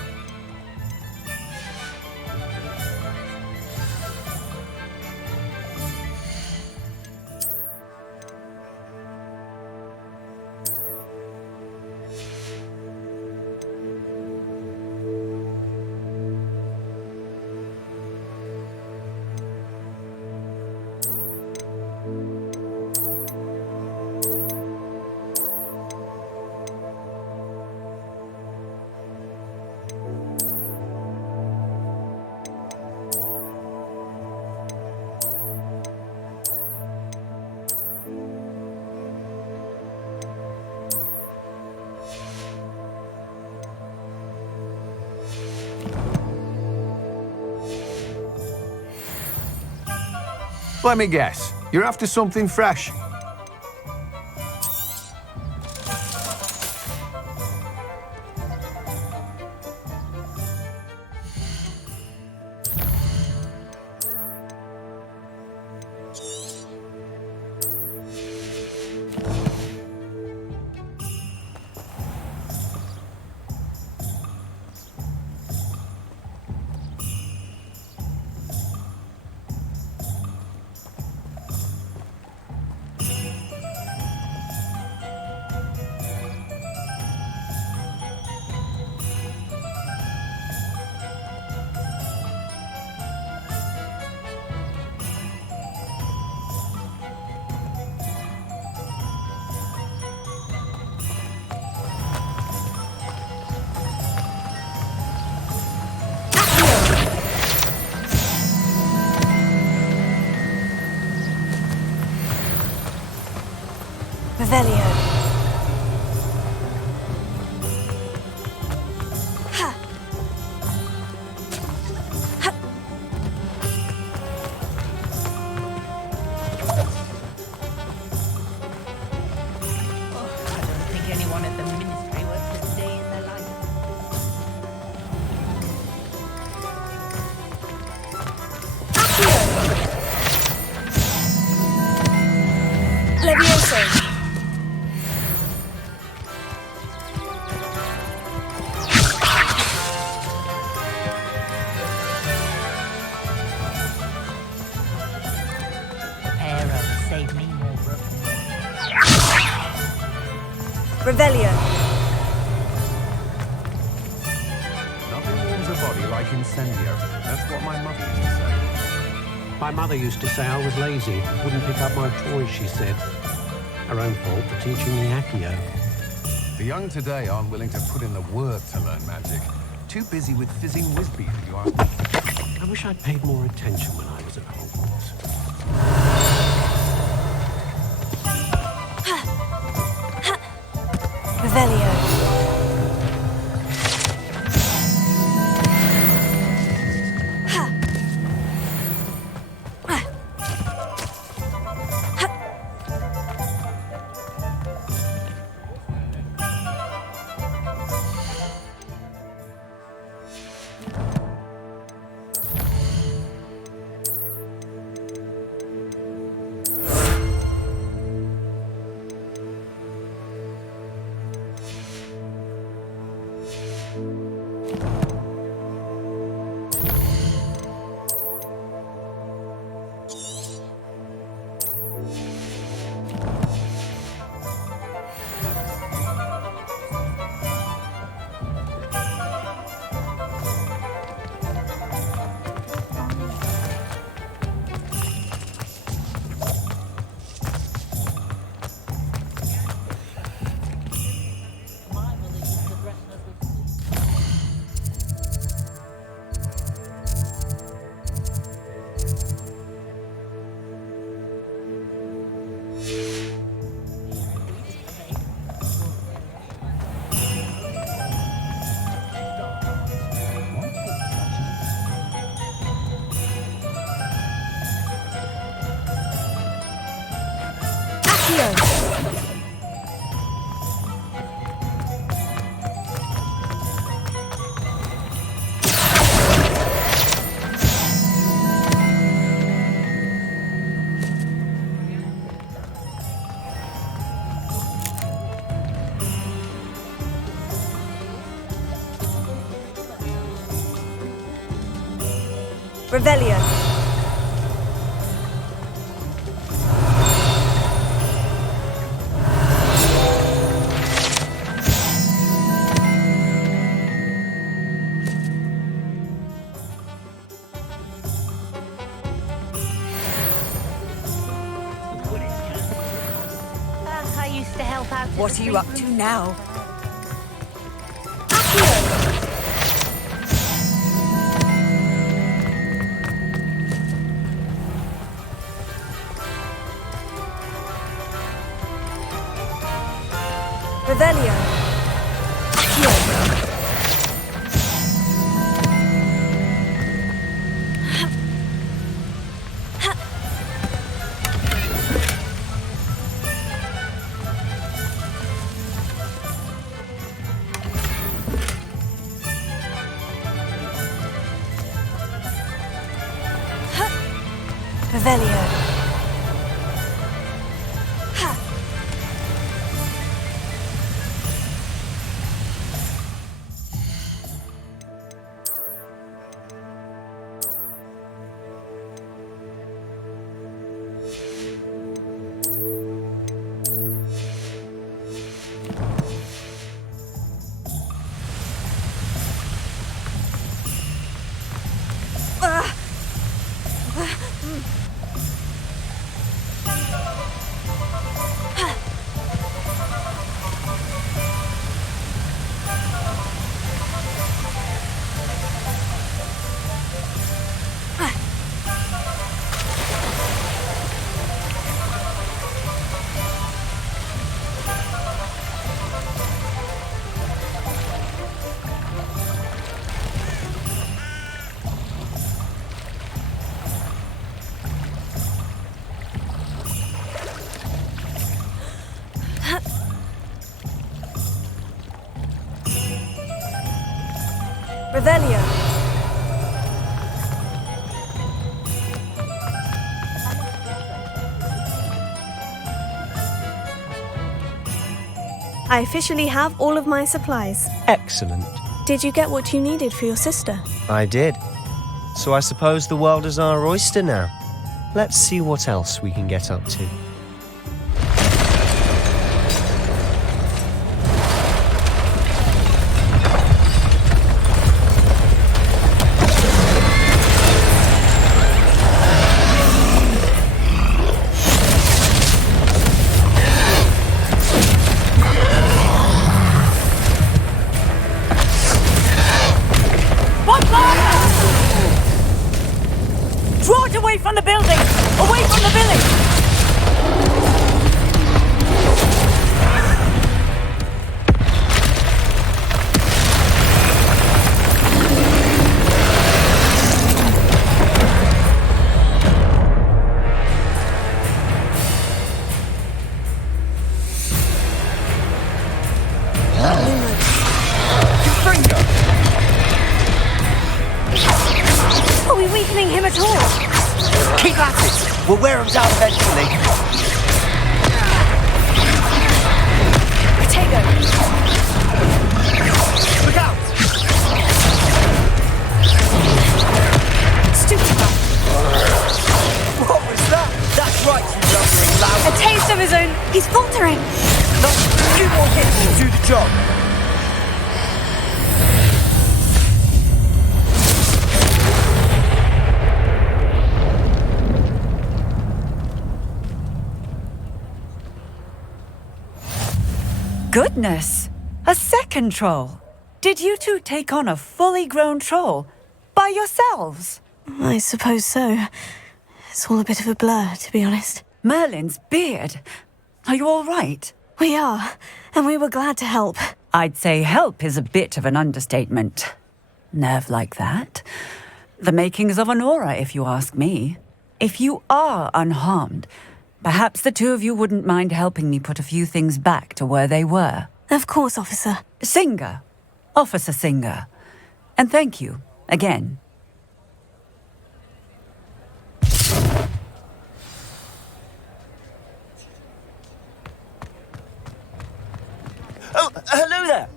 Let me guess. You're after something fresh. Revelio. Ha. Ha. I don't think anyone at the ministry works a day in their life. Levioso. Arrow, save me more broken. Revelio. Nothing warms a body like incendio. That's what my mother used to say. My mother used to say I was lazy, wouldn't pick up my toys, she said. Her own fault for teaching me Accio. The young today aren't willing to put in the work to learn magic. Too busy with fizzing whizbees, if you ask me. I wish I'd paid more attention when I was at Hogwarts. Revelio. Revelio. I used to help out. What are you up to now? Revelio. Revelio. Revelio. I officially have all of my supplies. Excellent. Did you get what you needed for your sister? I did. So I suppose the world is our oyster now. Let's see what else we can get up to. Draw it away from the building! Away from the village! Are we weakening him at all? Keep at it! We'll wear him down eventually. Potato! Look out! Stupefied! What was that? That's right, you lumbering loud. A taste of his own. He's faltering. No, a few more hits will do the job. Goodness! A second troll! Did you two take on a fully grown troll? By yourselves? I suppose so. It's all a bit of a blur, to be honest. Merlin's beard. Are you all right? We are, and we were glad to help. I'd say help is a bit of an understatement. Nerve like that? The makings of an aura, if you ask me. If you are unharmed, perhaps the two of you wouldn't mind helping me put a few things back to where they were. Of course, officer. Singer. Officer Singer. And thank you, again. Oh, hello there.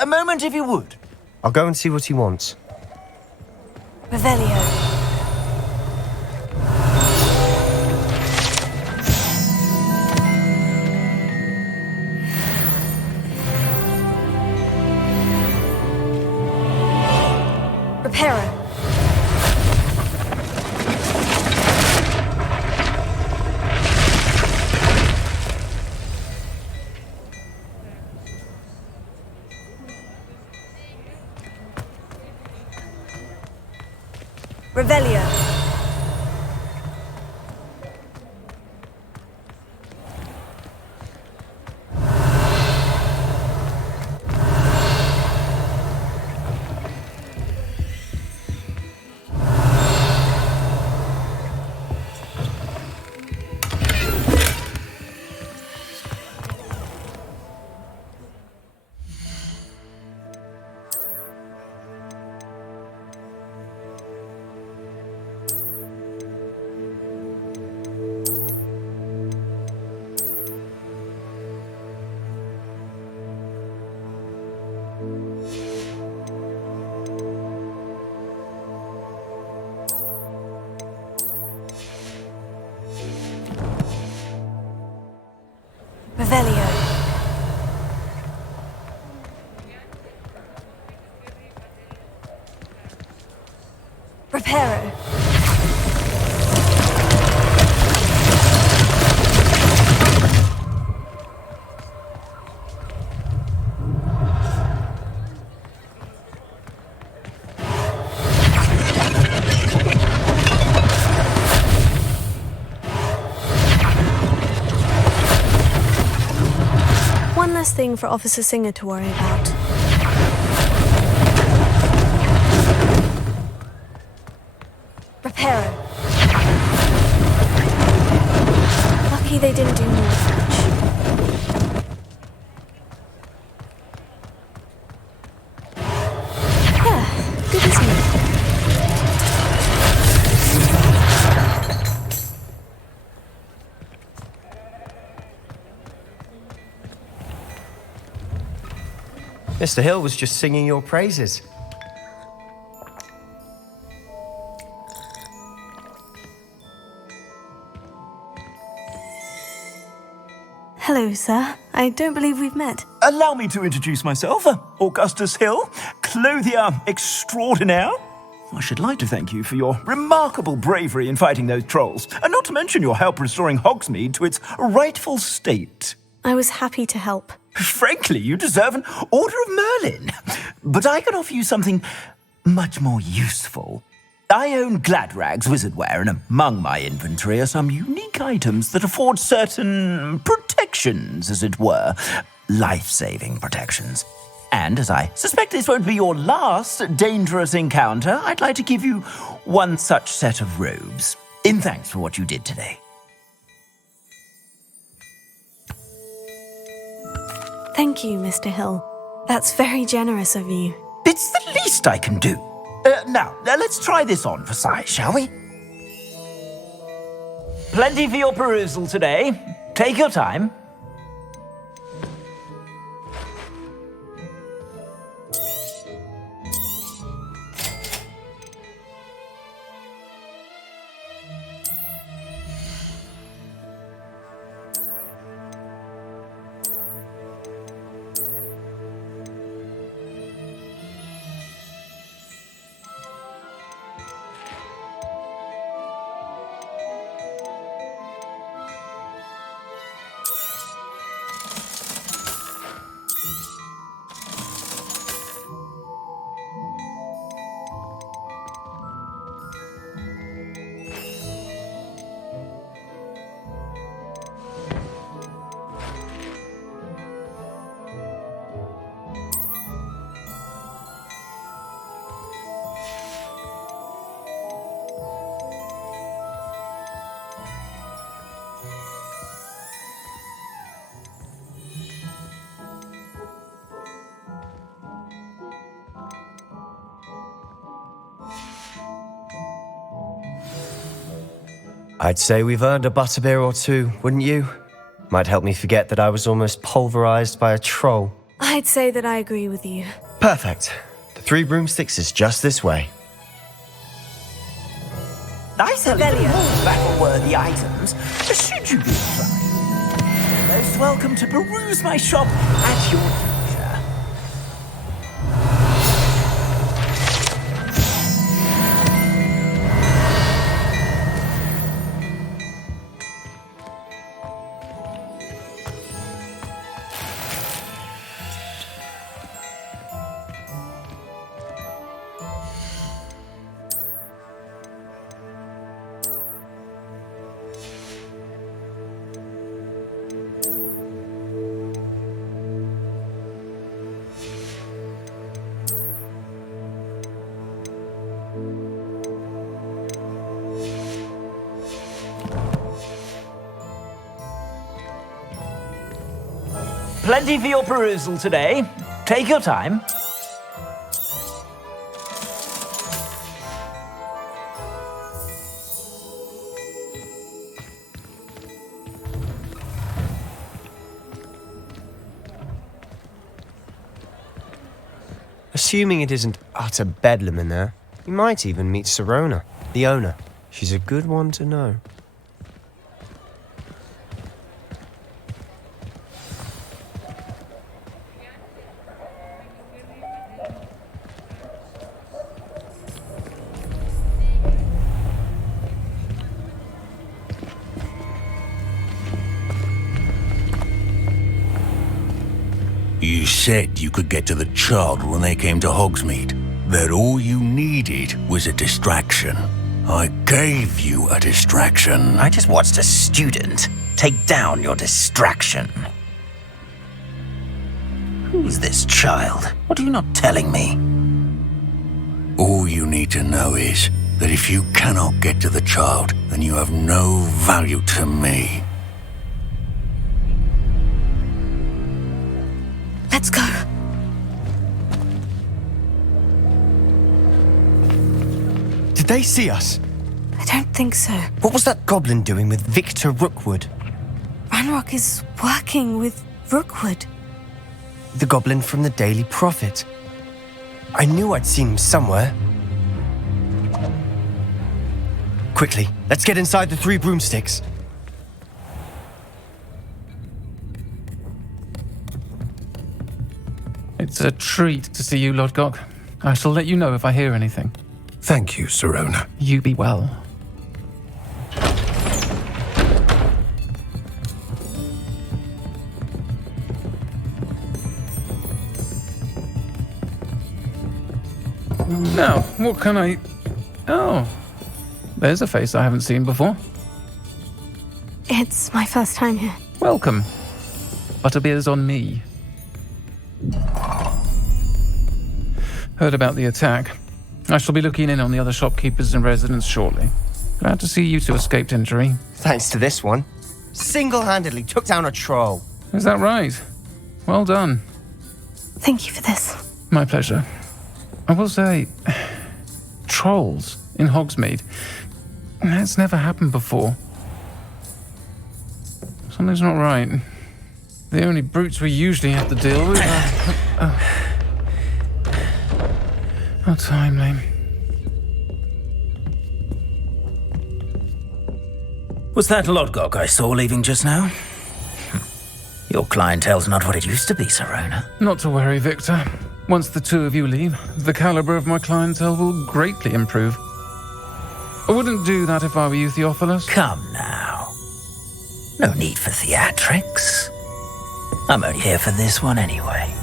A moment if you would. I'll go and see what he wants. Revelio. Reparo. Revelio. Revelio. Reparo. One less thing for Officer Singer to worry about. Reparo. Lucky they didn't do more damage. Mr. Hill was just singing your praises. Hello, sir. I don't believe we've met. Allow me to introduce myself, Augustus Hill, clothier extraordinaire. I should like to thank you for your remarkable bravery in fighting those trolls, and not to mention your help restoring Hogsmeade to its rightful state. I was happy to help. Frankly, you deserve an Order of Merlin. But I can offer you something much more useful. I own Gladrag's wizardware, and among my inventory are some unique items that afford certain protections, as it were. Life-saving protections. And as I suspect this won't be your last dangerous encounter, I'd like to give you one such set of robes, in thanks for what you did today. Thank you, Mr. Hill. That's very generous of you. It's the least I can do. Now, let's try this on for size, shall we? Plenty for your perusal today. Take your time. I'd say we've earned a butterbeer or two, wouldn't you? Might help me forget that I was almost pulverized by a troll. I'd say that I agree with you. Perfect. The 3 broomsticks is just this way. I sell even more battle-worthy items, should you be inclined. You're most welcome to peruse my shop at your leisure. Plenty for your perusal today. Take your time. Assuming it isn't utter bedlam in there, you might even meet Serona, the owner. She's a good one to know. You said you could get to the child when they came to Hogsmeade. That all you needed was a distraction. I gave you a distraction. I just watched a student take down your distraction. Who's this child? What are you not telling me? All you need to know is that if you cannot get to the child, then you have no value to me. Let's go. Did they see us? I don't think so. What was that goblin doing with Victor Rookwood? Ranrock is working with Rookwood. The goblin from the Daily Prophet. I knew I'd seen him somewhere. Quickly, let's get inside the three broomsticks. It's a treat to see you, Lodgok. I shall let you know if I hear anything. Thank you, Sirona. You be well. Now, what can I... Oh, there's a face I haven't seen before. It's my first time here. Welcome. Butterbeer's on me. Heard about the attack. I shall be looking in on the other shopkeepers and residents shortly. Glad to see you two escaped injury. Thanks to this one. Single-handedly took down a troll. Is that right? Well done. Thank you for this. My pleasure. I will say, trolls in Hogsmeade. That's never happened before. Something's not right. The only brutes we usually have to deal with are... How timely. Was that Lodgok I saw leaving just now? Your clientele's not what it used to be, Sirona. Not to worry, Victor. Once the two of you leave, the caliber of my clientele will greatly improve. I wouldn't do that if I were you, Theophilus. Come now. No need for theatrics. I'm only here for this one anyway.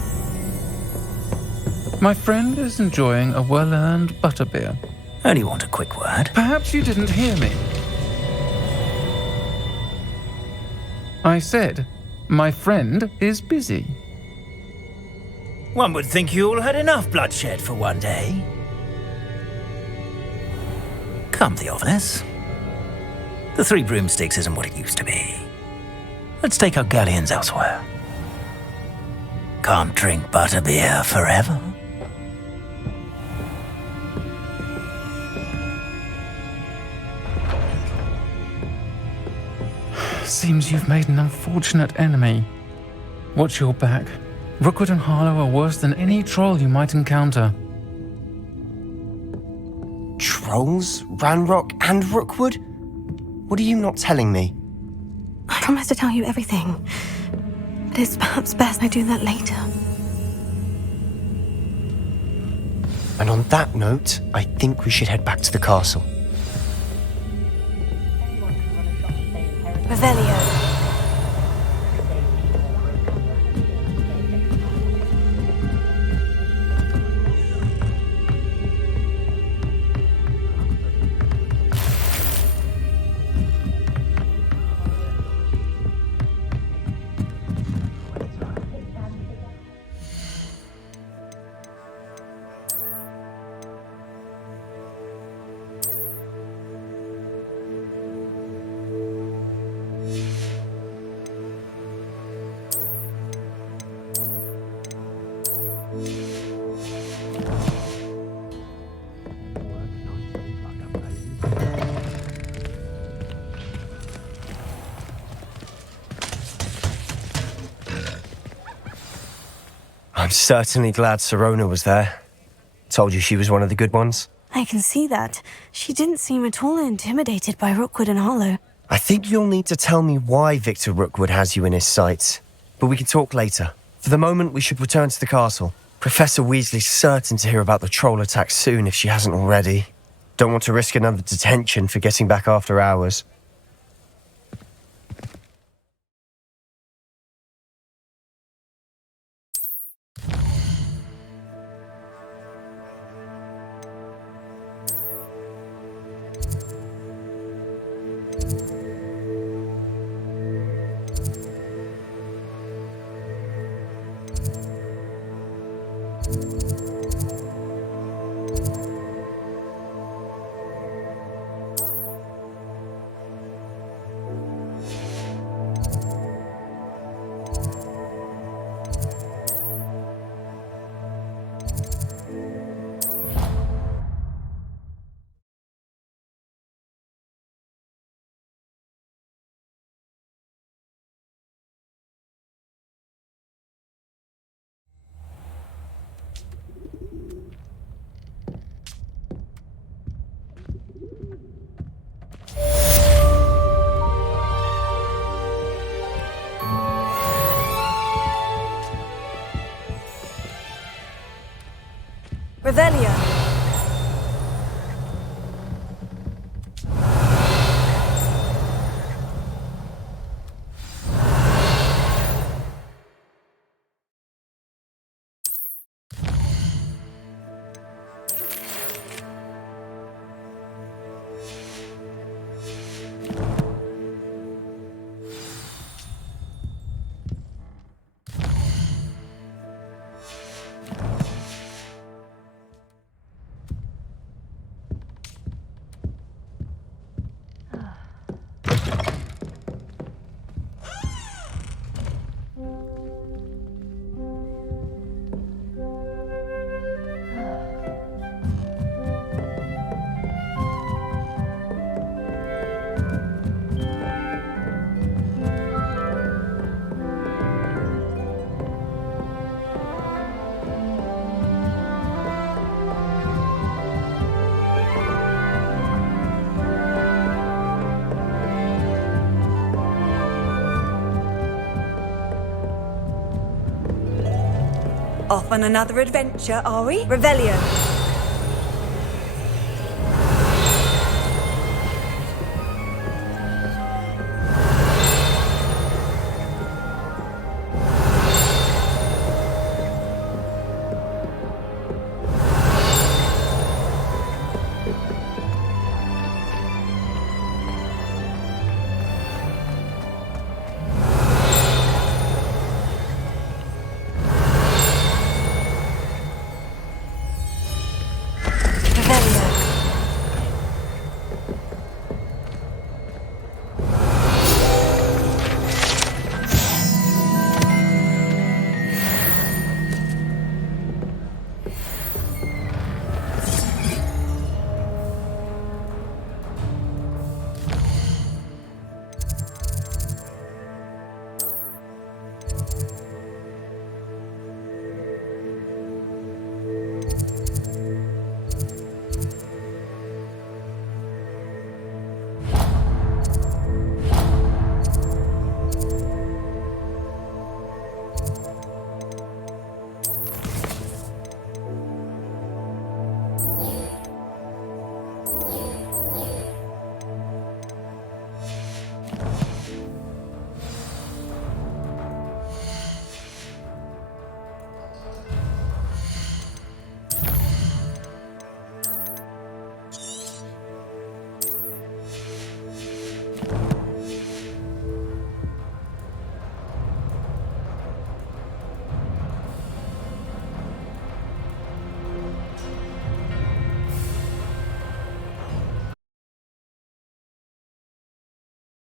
My friend is enjoying a well-earned butterbeer. Only want a quick word. Perhaps you didn't hear me. I said, my friend is busy. One would think you all had enough bloodshed for one day. Come, Theophilus. The Three Broomsticks isn't what it used to be. Let's take our galleons elsewhere. Can't drink butterbeer forever. Seems you've made an unfortunate enemy. Watch your back. Rookwood and Harlow are worse than any troll you might encounter. Trolls? Ranrock and Rookwood? What are you not telling me? I promise to tell you everything. But it's perhaps best I do that later. And on that note, I think we should head back to the castle. Revelio. I'm certainly glad Sirona was there. Told you she was one of the good ones. I can see that. She didn't seem at all intimidated by Rookwood and Harlow. I think you'll need to tell me why Victor Rookwood has you in his sights. But we can talk later. For the moment, we should return to the castle. Professor Weasley's certain to hear about the troll attack soon if she hasn't already. Don't want to risk another detention for getting back after hours. Revelio. Off on another adventure, are we? Revelio.